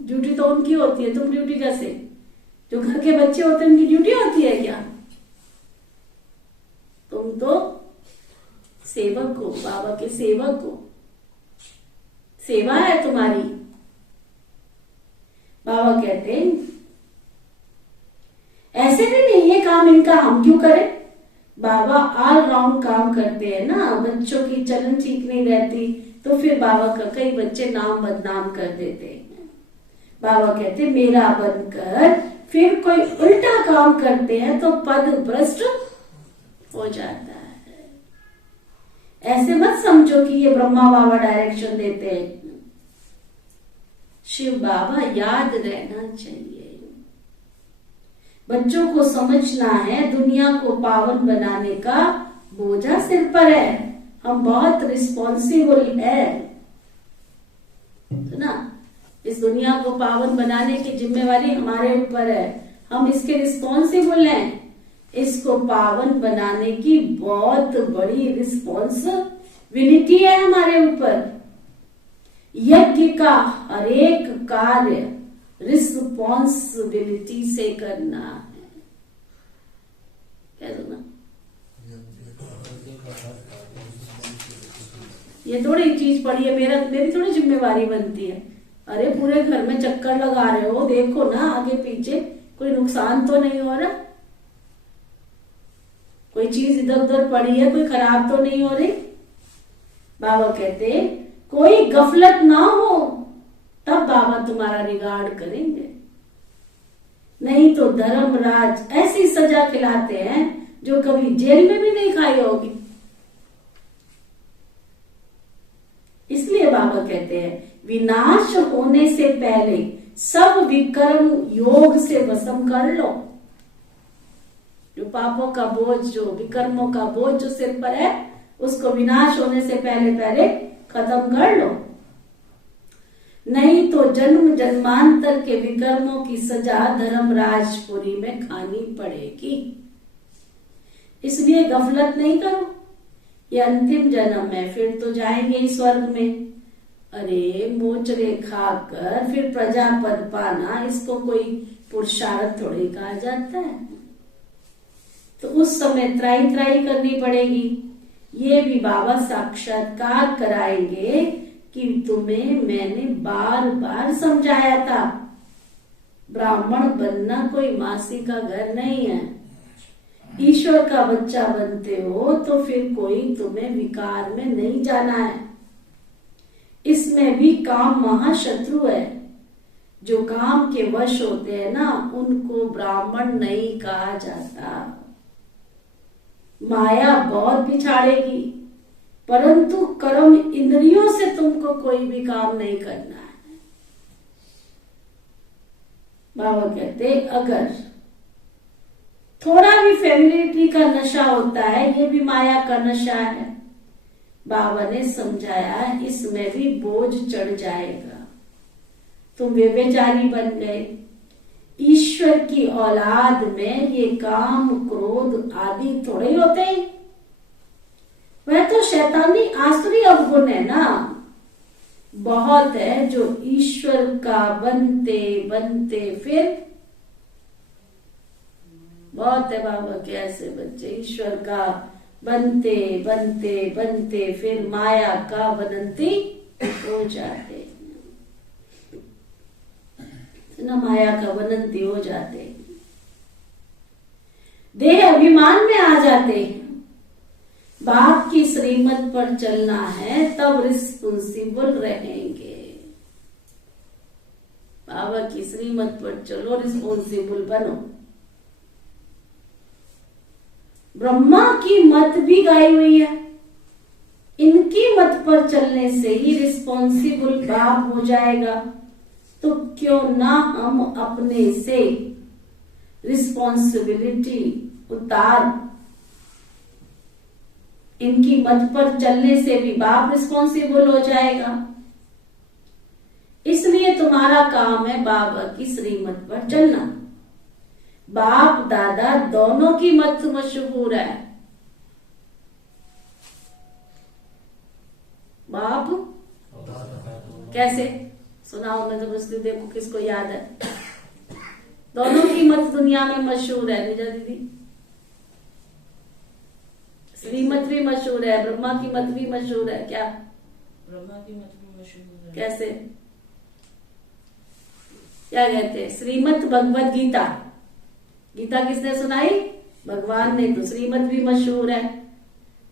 ड्यूटी तो उनकी होती है, तुम ड्यूटी कैसे? जो घर के बच्चे होते हैं उनकी ड्यूटी होती है क्या? तुम तो सेवक हो, बाबा के सेवक हो, सेवा है तुम्हारी। बाबा कहते हैं ऐसे भी नहीं ये काम इनका, हम क्यों करें? बाबा ऑल राउंड काम करते हैं ना। बच्चों की चलन ठीक नहीं रहती तो फिर बाबा का कई बच्चे नाम बदनाम कर देते हैं। बाबा कहते मेरा बनकर फिर कोई उल्टा काम करते हैं तो पद भ्रष्ट हो जाता है। ऐसे मत समझो कि ये ब्रह्मा बाबा डायरेक्शन देते हैं। शिव बाबा याद रहना चाहिए। बच्चों को समझना है दुनिया को पावन बनाने का बोझा सिर पर है, हम बहुत रिस्पॉन्सिबल है तो ना। इस दुनिया को पावन बनाने की जिम्मेवारी हमारे ऊपर है, हम इसके रिस्पॉन्सिबल हैं। इसको पावन बनाने की बहुत बड़ी रिस्पॉन्सिबिलिटी है हमारे ऊपर। यज्ञ का हर एक कार्य रिस्पॉन्सिबिलिटी से करना है। कह दो ना, ये थोड़ी चीज पड़ी है, मेरी थोड़ी जिम्मेवारी बनती है। अरे पूरे घर में चक्कर लगा रहे हो, देखो ना आगे पीछे कोई नुकसान तो नहीं हो रहा, कोई चीज इधर उधर पड़ी है, कोई खराब तो नहीं हो रही। बाबा कहते कोई गफलत ना हो तब बाबा तुम्हारा रिगार्ड करेंगे, नहीं तो धर्मराज ऐसी सजा खिलाते हैं जो कभी जेल में भी नहीं खाई होगी। इसलिए बाबा कहते हैं विनाश होने से पहले सब विकर्म योग से वशम कर लो। जो पापों का बोझ, जो विकर्मों का बोझ जो सिर पर है, उसको विनाश होने से पहले पहले खत्म कर लो, नहीं तो जन्म जन्मांतर के विकर्मों की सजा धर्मराजपुरी में खानी पड़ेगी। इसलिए गफलत नहीं करो, ये अंतिम जन्म है, फिर तो जाएंगे ही स्वर्ग में। अरे मोचरे खाकर फिर प्रजापद पाना, इसको कोई पुरुषार्थ थोड़ी कहा जाता है। तो उस समय त्राई त्राई करनी पड़ेगी। ये भी बाबा साक्षात्कार कराएंगे कि तुम्हें मैंने बार बार समझाया था, ब्राह्मण बनना कोई मासी का घर नहीं है। ईश्वर का बच्चा बनते हो तो फिर कोई तुम्हें विकार में नहीं जाना है। इसमें भी काम महाशत्रु है। जो काम के वश होते हैं ना, उनको ब्राह्मण नहीं कहा जाता। माया बहुत बिछाड़ेगी, परंतु कर्म इंद्रियों से तुमको कोई भी काम नहीं करना है। बाबा कहते अगर थोड़ा भी फैमिलिटी का नशा होता है, ये भी माया का नशा है। बाबा ने समझाया इसमें भी बोझ चढ़ जाएगा, तुम व्यभिचारी बन गए। ईश्वर की औलाद में ये काम क्रोध आदि थोड़े ही होते हैं, वह तो शैतानी आसुरी अवगुण है ना। बहुत है जो ईश्वर का बनते बनते फिर, बहुत है बाबा के ऐसे बच्चे ईश्वर का बनते बनते बनते फिर माया का बनंती हो जाते ना, माया का बनंती हो जाते, देह अभिमान में आ जाते। बाप की श्रीमत पर चलना है तब रिस्पॉन्सिबल रहेंगे। बाबा की श्रीमत पर चलो, रिस्पॉन्सिबल बनो। ब्रह्मा की मत भी गाई हुई है, इनकी मत पर चलने से ही रिस्पॉन्सिबल बाप हो जाएगा। तो क्यों ना हम अपने से रिस्पॉन्सिबिलिटी उतार। इनकी मत पर चलने से भी बाप रिस्पॉन्सिबल हो जाएगा। इसलिए तुम्हारा काम है बाबा की श्रीमत पर चलना। बाप दादा दोनों की मत मशहूर है। बाप कैसे सुनाओ, मैं तो बस देखो किसको याद है। दोनों की मत दुनिया में मशहूर है। निजा दीदी, श्रीमत भी मशहूर है, ब्रह्मा की मत भी मशहूर है। क्या ब्रह्मा की मत भी मशहूर है? कैसे, क्या कहते हैं? श्रीमत भगवत गीता। गीता किसने सुनाई? भगवान ने। तो श्रीमत भी मशहूर है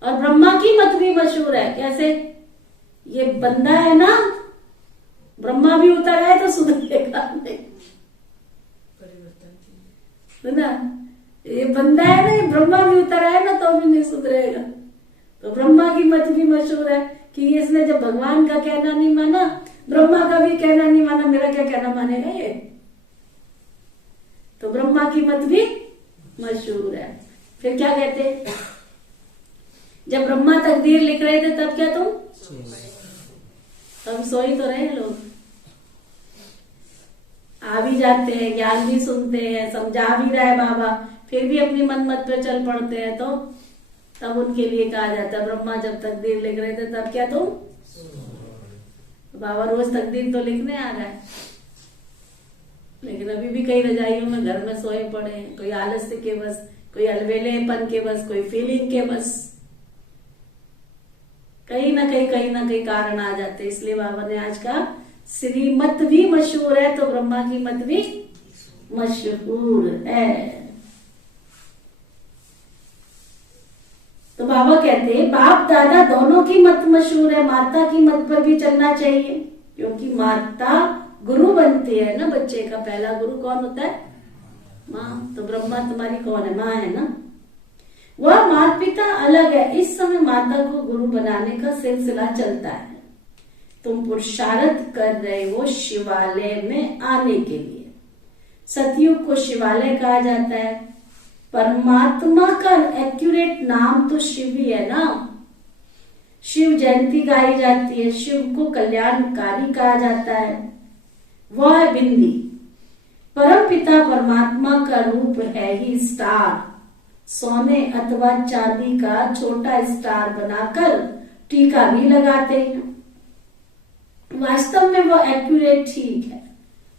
और ब्रह्मा की मत भी मशहूर है। कैसे? ये बंदा है ना, ब्रह्मा भी उतर आए तो सुधरेगा नहीं, है ना। ये बंदा है ना, ये ब्रह्मा भी उतर आए ना तो भी नहीं सुधरेगा। तो ब्रह्मा की मत भी मशहूर है कि इसने जब भगवान का कहना नहीं माना, ब्रह्मा का भी कहना नहीं माना, मेरा क्या कहना मानेगा ये। तो ब्रह्मा की मत भी मशहूर है। फिर क्या कहते, जब ब्रह्मा तकदीर लिख रहे थे तब क्या तुम सोई तो रहे लोग, आ भी जाते हैं, ज्ञान भी सुनते हैं, समझा भी रहा है बाबा, फिर भी अपनी मन मत पे चल पड़ते हैं। तो तब उनके लिए कहा जाता है ब्रह्मा जब तकदीर लिख रहे थे तब क्या तुम, बाबा रोज तकदीर तो लिखने आ रहा है, लेकिन अभी भी कई रजाइयों में घर में सोए पड़े हैं। कोई आलस्य के बस, कोई अलवेलेपन के बस, कोई फीलिंग के बस। कहीं ना कहीं कारण आ जाते, इसलिए बाबा ने आज कहा श्रीमत भी मशहूर है तो ब्रह्मा की मत भी मशहूर है। तो बाबा कहते हैं बाप दादा दोनों की मत मशहूर है, माता की मत पर भी चलना चाहिए, क्योंकि माता गुरु बनती है ना बच्चे का। पहला गुरु कौन होता है? माँ। तो ब्रह्मा तुम्हारी कौन है? माँ है ना। वह माता पिता अलग है, इस समय माता को गुरु बनाने का सिलसिला चलता है। तुम पुरुषार्थ कर रहे हो शिवालय में आने के लिए। सतयुग को शिवालय कहा जाता है। परमात्मा का एक्यूरेट नाम तो शिव ही है ना। शिव जयंती गाई जाती है, शिव को कल्याणकारी कहा जाता है। वह है बिंदी। परम पिता परमात्मा का रूप है ही स्टार। सोने अथवा चांदी का छोटा स्टार बनाकर टीका भी लगाते हैं। वास्तव में वो एक्यूरेट ठीक है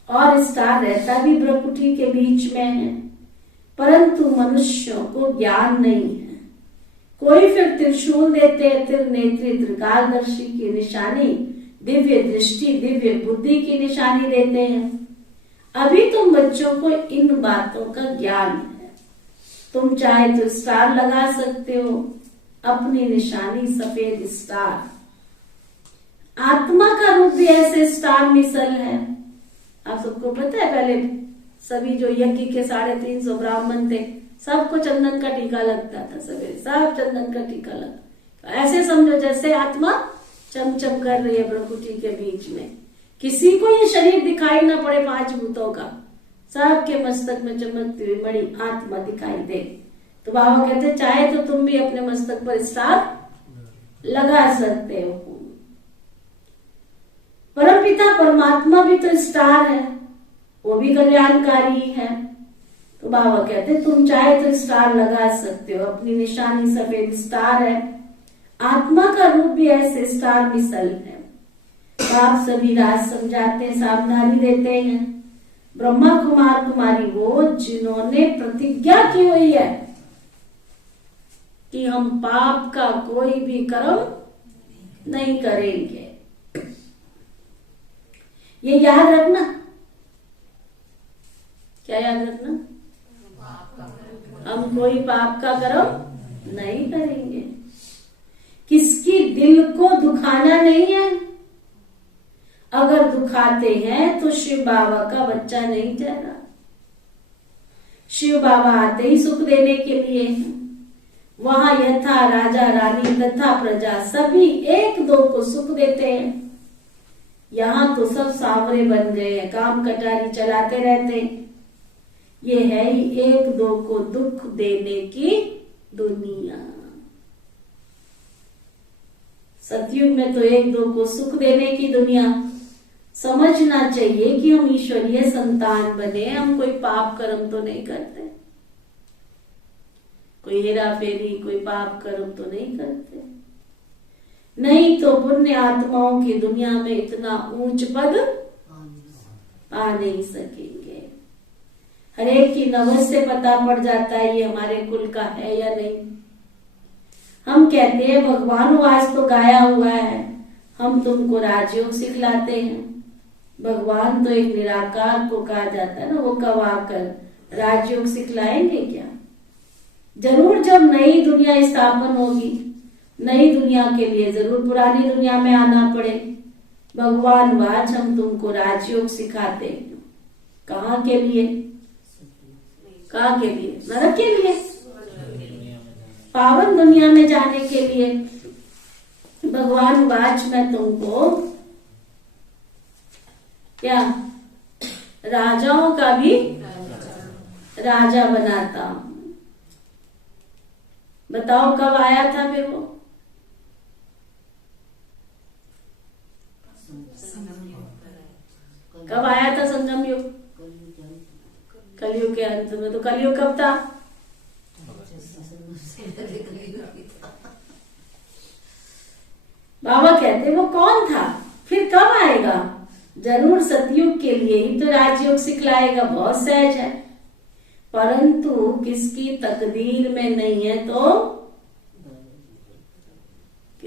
और स्टार रहता भी भ्रकुटी के बीच में है, परंतु मनुष्यों को ज्ञान नहीं है। कोई फिर त्रिशूल देते हैं, त्रिनेत्री त्रिकालदर्शी की निशानी, दिव्य दृष्टि दिव्य बुद्धि की निशानी देते हैं। अभी तुम बच्चों को इन बातों का ज्ञान है। तुम चाहे तो स्टार लगा सकते हो, अपनी निशानी सफेद स्टार। आत्मा का रूप भी ऐसे स्टार मिसल है। आप सबको पता है पहले सभी जो यज्ञ के 350 ब्राह्मण थे, सबको चंदन का टीका लगता था, सवेरे सब चंदन का टीका लगता। ऐसे समझो जैसे आत्मा चमचम कर रही है प्रकृति के बीच में। किसी को ये शरीर दिखाई ना पड़े 5 भूतों का, सबके मस्तक में चमकती हुई बड़ी आत्मा दिखाई दे। तो बाबा कहते चाहे तो तुम भी अपने मस्तक पर स्टार लगा सकते हो। परमपिता परमात्मा भी तो स्टार है, वो भी कल्याणकारी है। तो बाबा कहते तुम चाहे तो स्टार लगा सकते हो, अपनी निशानी सफेद स्टार है। आत्मा का रूप भी ऐसे स्टार मिसल है। बाप सभी राज समझाते, सावधानी देते हैं। ब्रह्मा कुमार कुमारी वो जिन्होंने प्रतिज्ञा की हुई है कि हम पाप का कोई भी कर्म नहीं करेंगे। ये याद रखना। क्या याद रखना? हम कोई पाप का कर्म नहीं करेंगे। किसकी दिल को दुखाना नहीं है। अगर दुखाते हैं तो शिव बाबा का बच्चा नहीं ठहरा। शिव बाबा आते ही सुख देने के लिए हैं। वहां यथा राजा रानी तथा प्रजा सभी एक दो को सुख देते हैं। यहाँ तो सब सांवरे बन गए हैं, काम कटारी चलाते रहते हैं। ये है ही एक दो को दुख देने की दुनिया। सतयुग में तो एक दो को सुख देने की दुनिया। समझना चाहिए कि हम ईश्वरीय संतान बने, हम कोई पाप कर्म तो नहीं करते, कोई हेरा फेरी कोई पाप कर्म तो नहीं करते। नहीं तो पुण्य आत्माओं की दुनिया में इतना ऊंच पद पा नहीं सकेंगे। हरेक की नवज से पता पड़ जाता है ये हमारे कुल का है या नहीं। हम कहते हैं भगवान आज तो गाया हुआ है, हम तुमको राजयोग सिखलाते हैं। भगवान तो एक निराकार को कहा जाता है ना, वो कब आकर राजयोग सिखलाएंगे क्या? जरूर जब नई दुनिया स्थापन होगी, नई दुनिया के लिए जरूर पुरानी दुनिया में आना पड़े। भगवान वाच हम तुमको राजयोग सिखाते हैं। कहाँ के लिए? कहाँ के लिए? नरक के लिए, पावन दुनिया में जाने के लिए। भगवान वाच मैं तुमको क्या राजाओं का भी राजा बनाता हूं। बताओ कब आया था फिर वो? कब आया था संगम युग? कलयुग के अंत में। तो कलयुग कब था? बाबा कहते वो कौन था, फिर कब आएगा? जरूर सतयुग के लिए ही तो राजयोग सिखलाएगा, बहुत सहज है। परंतु किसकी तकदीर में नहीं है तो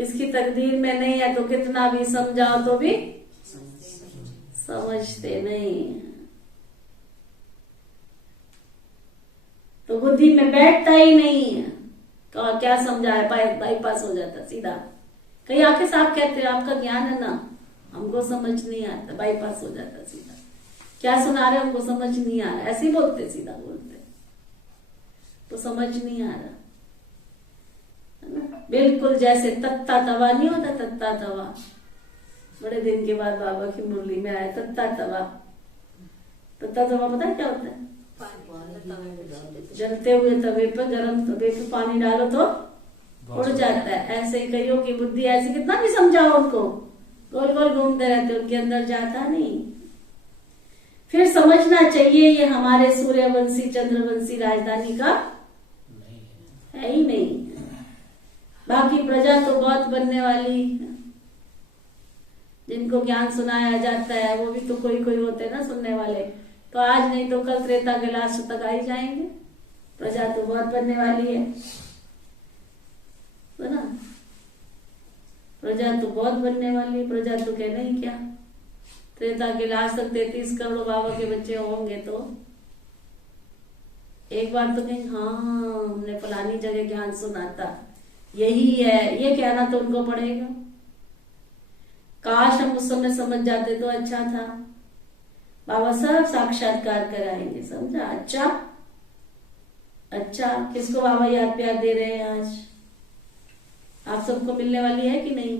किसकी तकदीर में नहीं है तो कितना भी समझाओ तो भी समझते नहीं, तो बुद्धि में बैठता ही नहीं है। क्या समझाए, बाईपास हो जाता सीधा। कई आके साफ कहते हैं आपका ज्ञान है ना, हमको समझ नहीं आता, बाईपास हो जाता सीधा। क्या सुना रहे हमको समझ नहीं आ रहा, ऐसे ही बोलते, सीधा बोलते, तो समझ नहीं आ रहा है ना। बिल्कुल जैसे तत्ता तवा नहीं होता, तत्ता तवा, बड़े दिन के बाद बाबा की मुरली में आया तत्ता तवा। तत्ता तवा पता है क्या होता है? जलते हुए तवे पर, गर्म तवे पे पानी डालो तो उड़ जाता है। ऐसे ही कईयों की बुद्धि ऐसी, कितना भी समझाओ उनको, गोल गोल घूमते रहते, उनके अंदर जाता नहीं। फिर समझना चाहिए ये हमारे सूर्यवंशी चंद्रवंशी राजधानी का है ही नहीं। बाकी प्रजा तो बहुत बनने वाली है, जिनको ज्ञान सुनाया जाता है वो भी तो कोई कोई होते हैं ना सुनने वाले, तो आज नहीं तो कल त्रेता के लास्ट तक आ ही जाएंगे। प्रजा तो बहुत बनने वाली है ना, प्रजा तो बहुत बनने वाली है। प्रजा तो कहना ही क्या, त्रेता के लास्ट तक 33 करोड़ बाबा के बच्चे होंगे। तो एक बार तो कहीं हाँ हमने फलानी जगह ज्ञान सुना था, यही है, ये कहना तो उनको पड़ेगा। काश हम उस समय समझ जाते तो अच्छा था। बाबा सब साक्षात्कार कराएंगे, समझा? अच्छा अच्छा, किसको बाबा याद प्यार दे रहे हैं आज? आप सबको मिलने वाली है कि नहीं?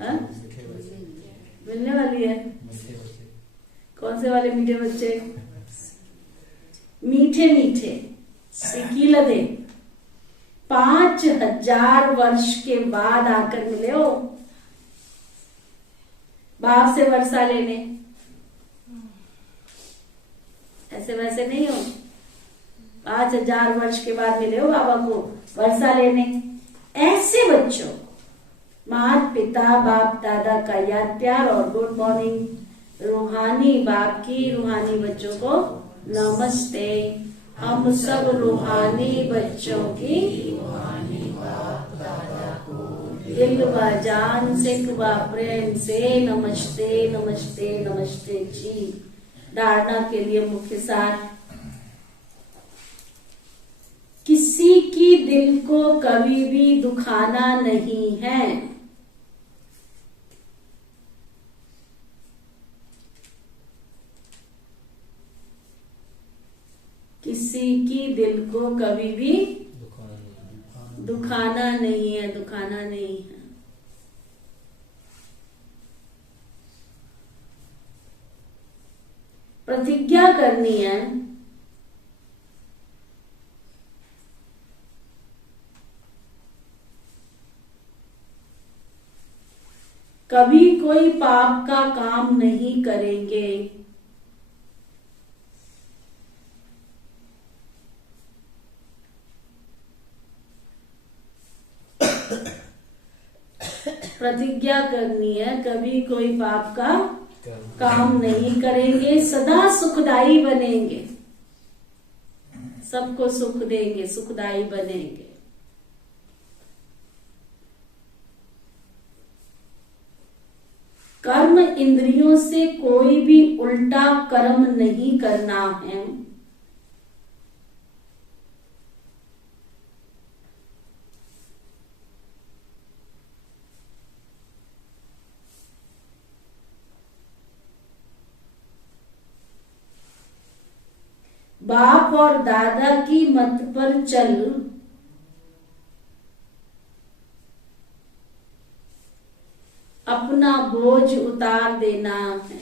हाँ? मिलने वाली है। कौन से वाले मीठे बच्चे? मीठे मीठे सिकीलदे 5000 वर्ष के बाद आकर मिले हो बाप से वर्षा लेने। ऐसे वैसे नहीं हो, 5000 वर्ष के बाद मिले हो बाबा को वर्षा लेने। ऐसे बच्चों, माता पिता बाप दादा का याद प्यार और गुड मॉर्निंग। रूहानी बाप की रूहानी बच्चों को नमस्ते। हम सब रूहानी बच्चों की दिल व जान से व प्रेम से नमस्ते नमस्ते नमस्ते जी। धारणा के लिए मुख्य सार, किसी की दिल को कभी भी दुखाना नहीं है। किसी की दिल को कभी भी दुखाना नहीं है, दुखाना नहीं है। प्रतिज्ञा करनी है, कभी कोई पाप का काम नहीं करेंगे। प्रतिज्ञा करनी है, कभी कोई पाप का काम नहीं करेंगे, सदा सुखदाई बनेंगे, सबको सुख देंगे, सुखदाई बनेंगे। कर्म इंद्रियों से कोई भी उल्टा कर्म नहीं करना है। बाप और दादा की मत पर चल, अपना बोझ उतार देना है।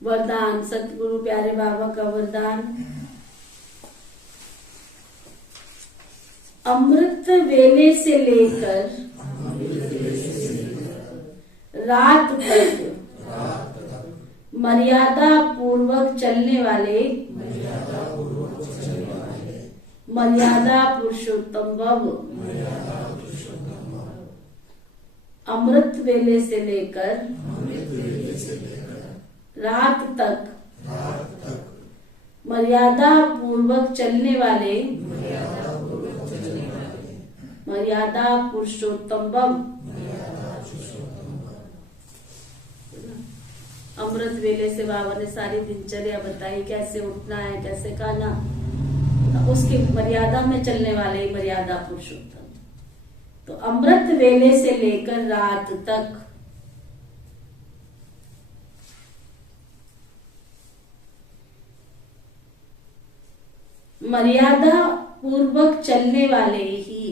वरदान, सतगुरु प्यारे बाबा का वरदान, अमृत वेले से लेकर रात तक मर्यादा पूर्वक चलने वाले मर्यादा पुरुषोत्तम भव। अमृत वेले से लेकर रात तक मर्यादा पूर्वक चलने वाले मर्यादा पुरुषोत्तम भव। अमृत वेले से बाबा ने सारी दिनचर्या बताई, कैसे उठना है, कैसे खाना, उसकी मर्यादा में चलने वाले मर्यादा पुरुषोत्तम। तो अमृत वेले से लेकर रात तक मर्यादा पूर्वक चलने वाले ही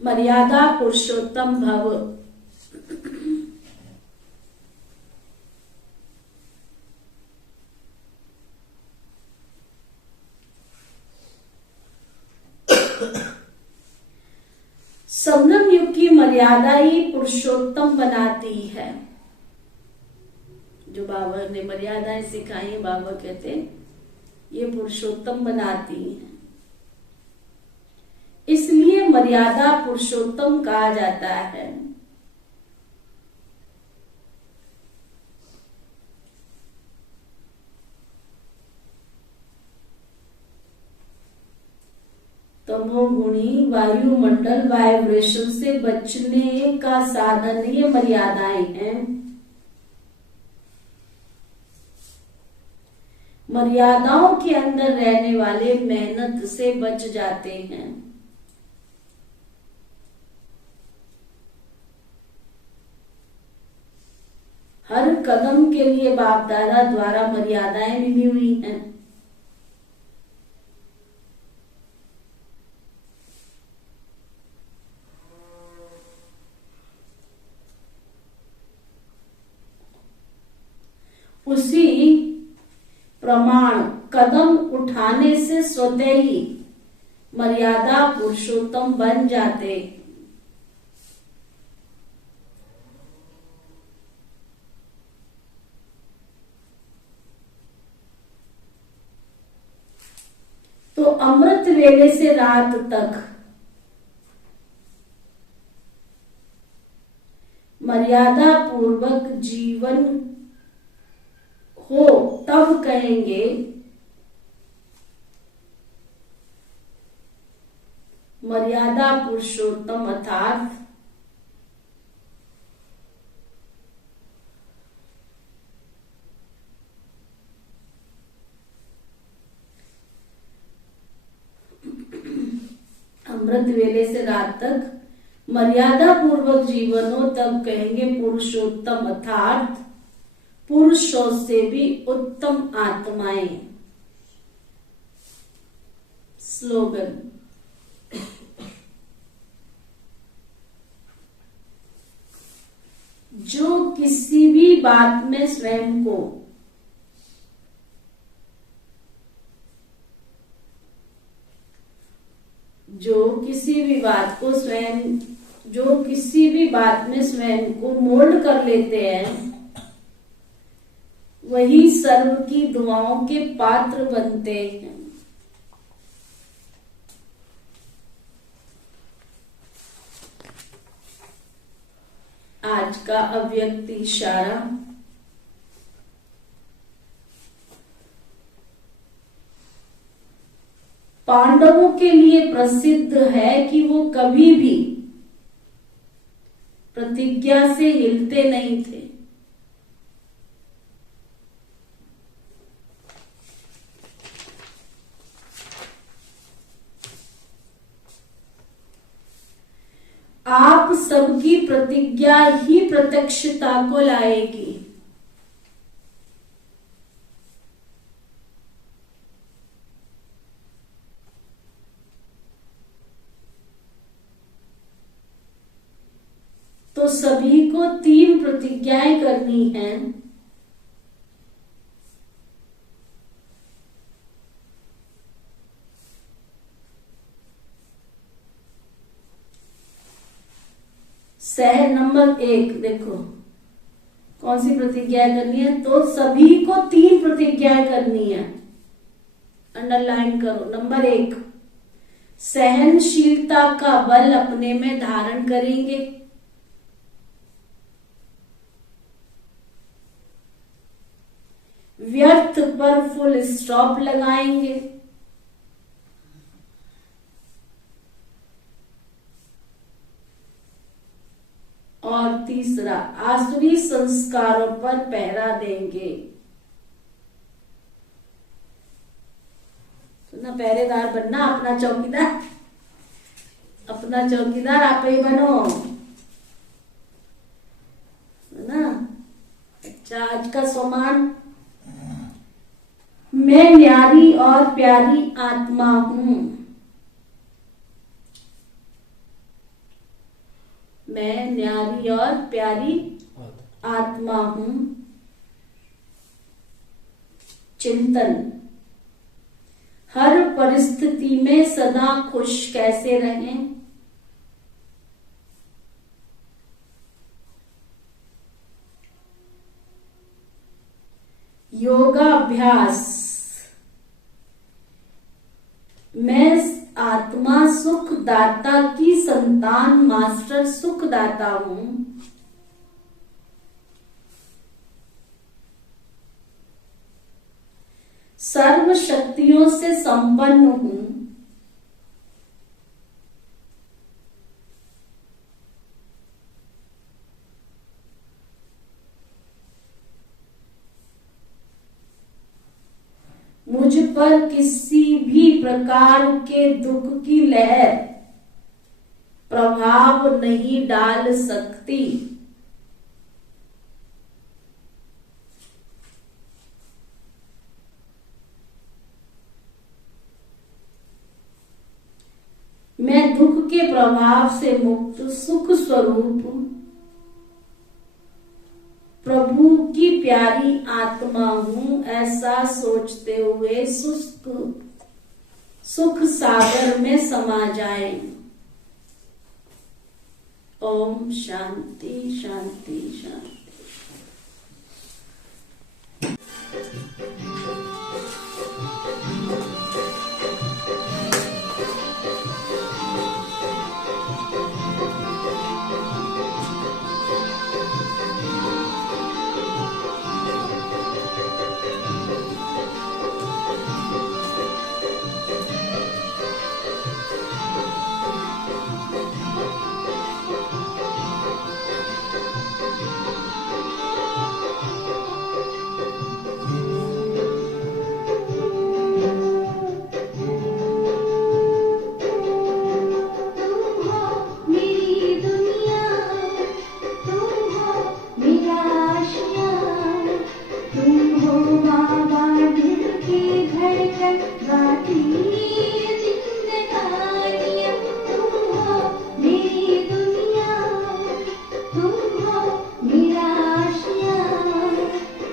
मर्यादा पुरुषोत्तम भव। संगम युग की मर्यादा ही पुरुषोत्तम बनाती है। जो बाबा ने मर्यादाएं सिखाई, बाबा कहते ये पुरुषोत्तम बनाती है। इसलिए मर्यादा पुरुषोत्तम कहा जाता है। तमोगुणी वायुमंडल वाइब्रेशन से बचने का साधन ये मर्यादाएं हैं। मर्यादाओं के अंदर रहने वाले मेहनत से बच जाते हैं। हर कदम के लिए बाप दादा द्वारा मर्यादाएं मिली हुई हैं। उसी प्रमाण कदम उठाने से स्वतः ही मर्यादा पुरुषोत्तम बन जाते। तो अमृत वेले से रात तक मर्यादा पूर्वक जीवन हो तब कहेंगे मर्यादा पुरुषोत्तम, अर्थात अमृत वेले से रात तक मर्यादा पूर्वक जीवन हो तब कहेंगे पुरुषोत्तम, अर्थात पुरुषों से भी उत्तम आत्माएं। स्लोगन। जो किसी भी बात में स्वयं को जो किसी भी बात में स्वयं को मोल्ड कर लेते हैं, वही सर्व की दुआओं के पात्र बनते हैं। आज का अव्यक्त इशारा। पांडवों के लिए प्रसिद्ध है कि वो कभी भी प्रतिज्ञा से हिलते नहीं थे। आप सबकी प्रतिज्ञा ही प्रत्यक्षता को लाएगी। तो सभी को 3 प्रतिज्ञाएं करनी हैं। नंबर 1 देखो कौन सी प्रतिज्ञाएं करनी है? तो सभी को 3 प्रतिज्ञाएं करनी है। अंडरलाइन करो। नंबर 1, सहनशीलता का बल अपने में धारण करेंगे। व्यर्थ पर फुल स्टॉप लगाएंगे। और तीसरा, आसुरी संस्कारों पर पहरा देंगे। तो ना पहरेदार बनना, अपना चौकीदार, अपना चौकीदार आप ही बनो, है ना। अच्छा, आज का सम्मान, मैं न्यारी और प्यारी आत्मा हूं। मैं न्यारी और प्यारी आत्मा हूं। चिंतन, हर परिस्थिति में सदा खुश कैसे रहें। योगाभ्यास, मैं आत्मा सुखदाता की संतान, मास्टर सुखदाता हूं। सर्व शक्तियों से संपन्न हूं। मुझ पर किसी भी प्रकार के दुख की लहर प्रभाव नहीं डाल सकती। मैं दुख के प्रभाव से मुक्त सुख स्वरूप प्रभु की प्यारी आत्मा हूं। ऐसा सोचते हुए सुख सागर में समा जाएं। ओम शांति शांति शांति।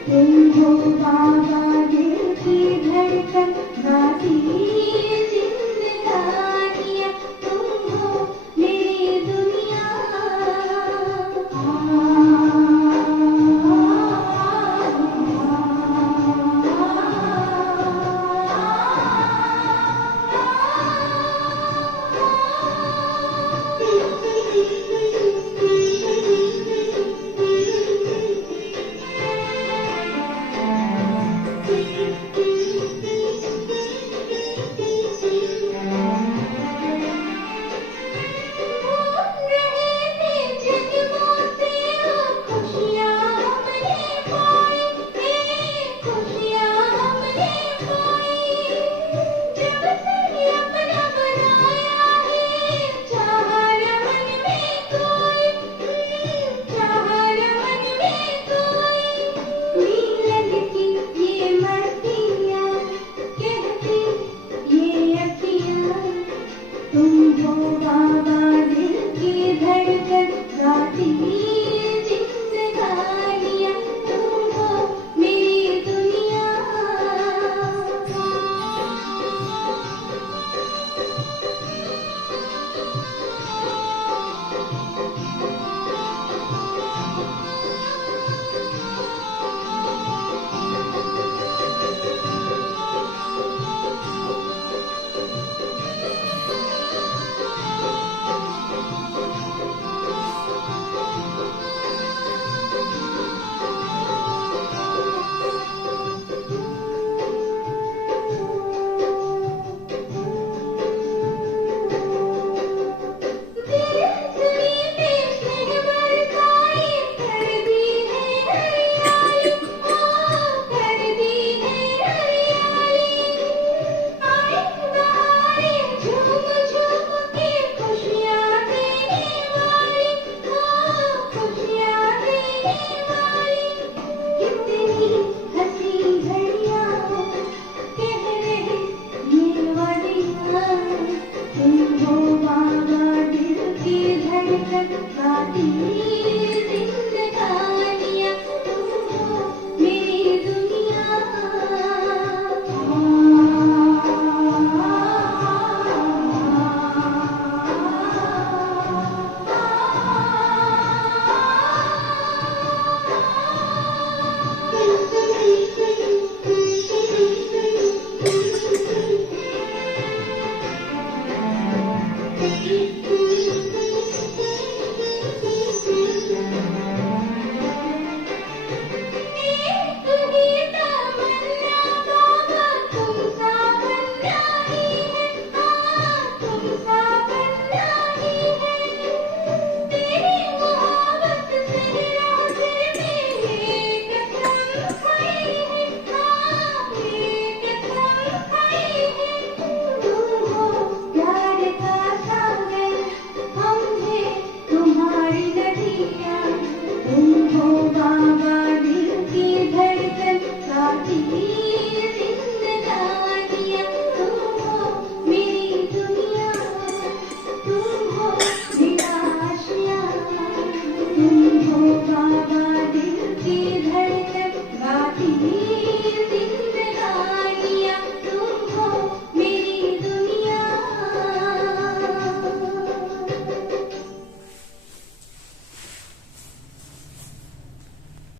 तुम हो बाबा दिल की धड़कन गाती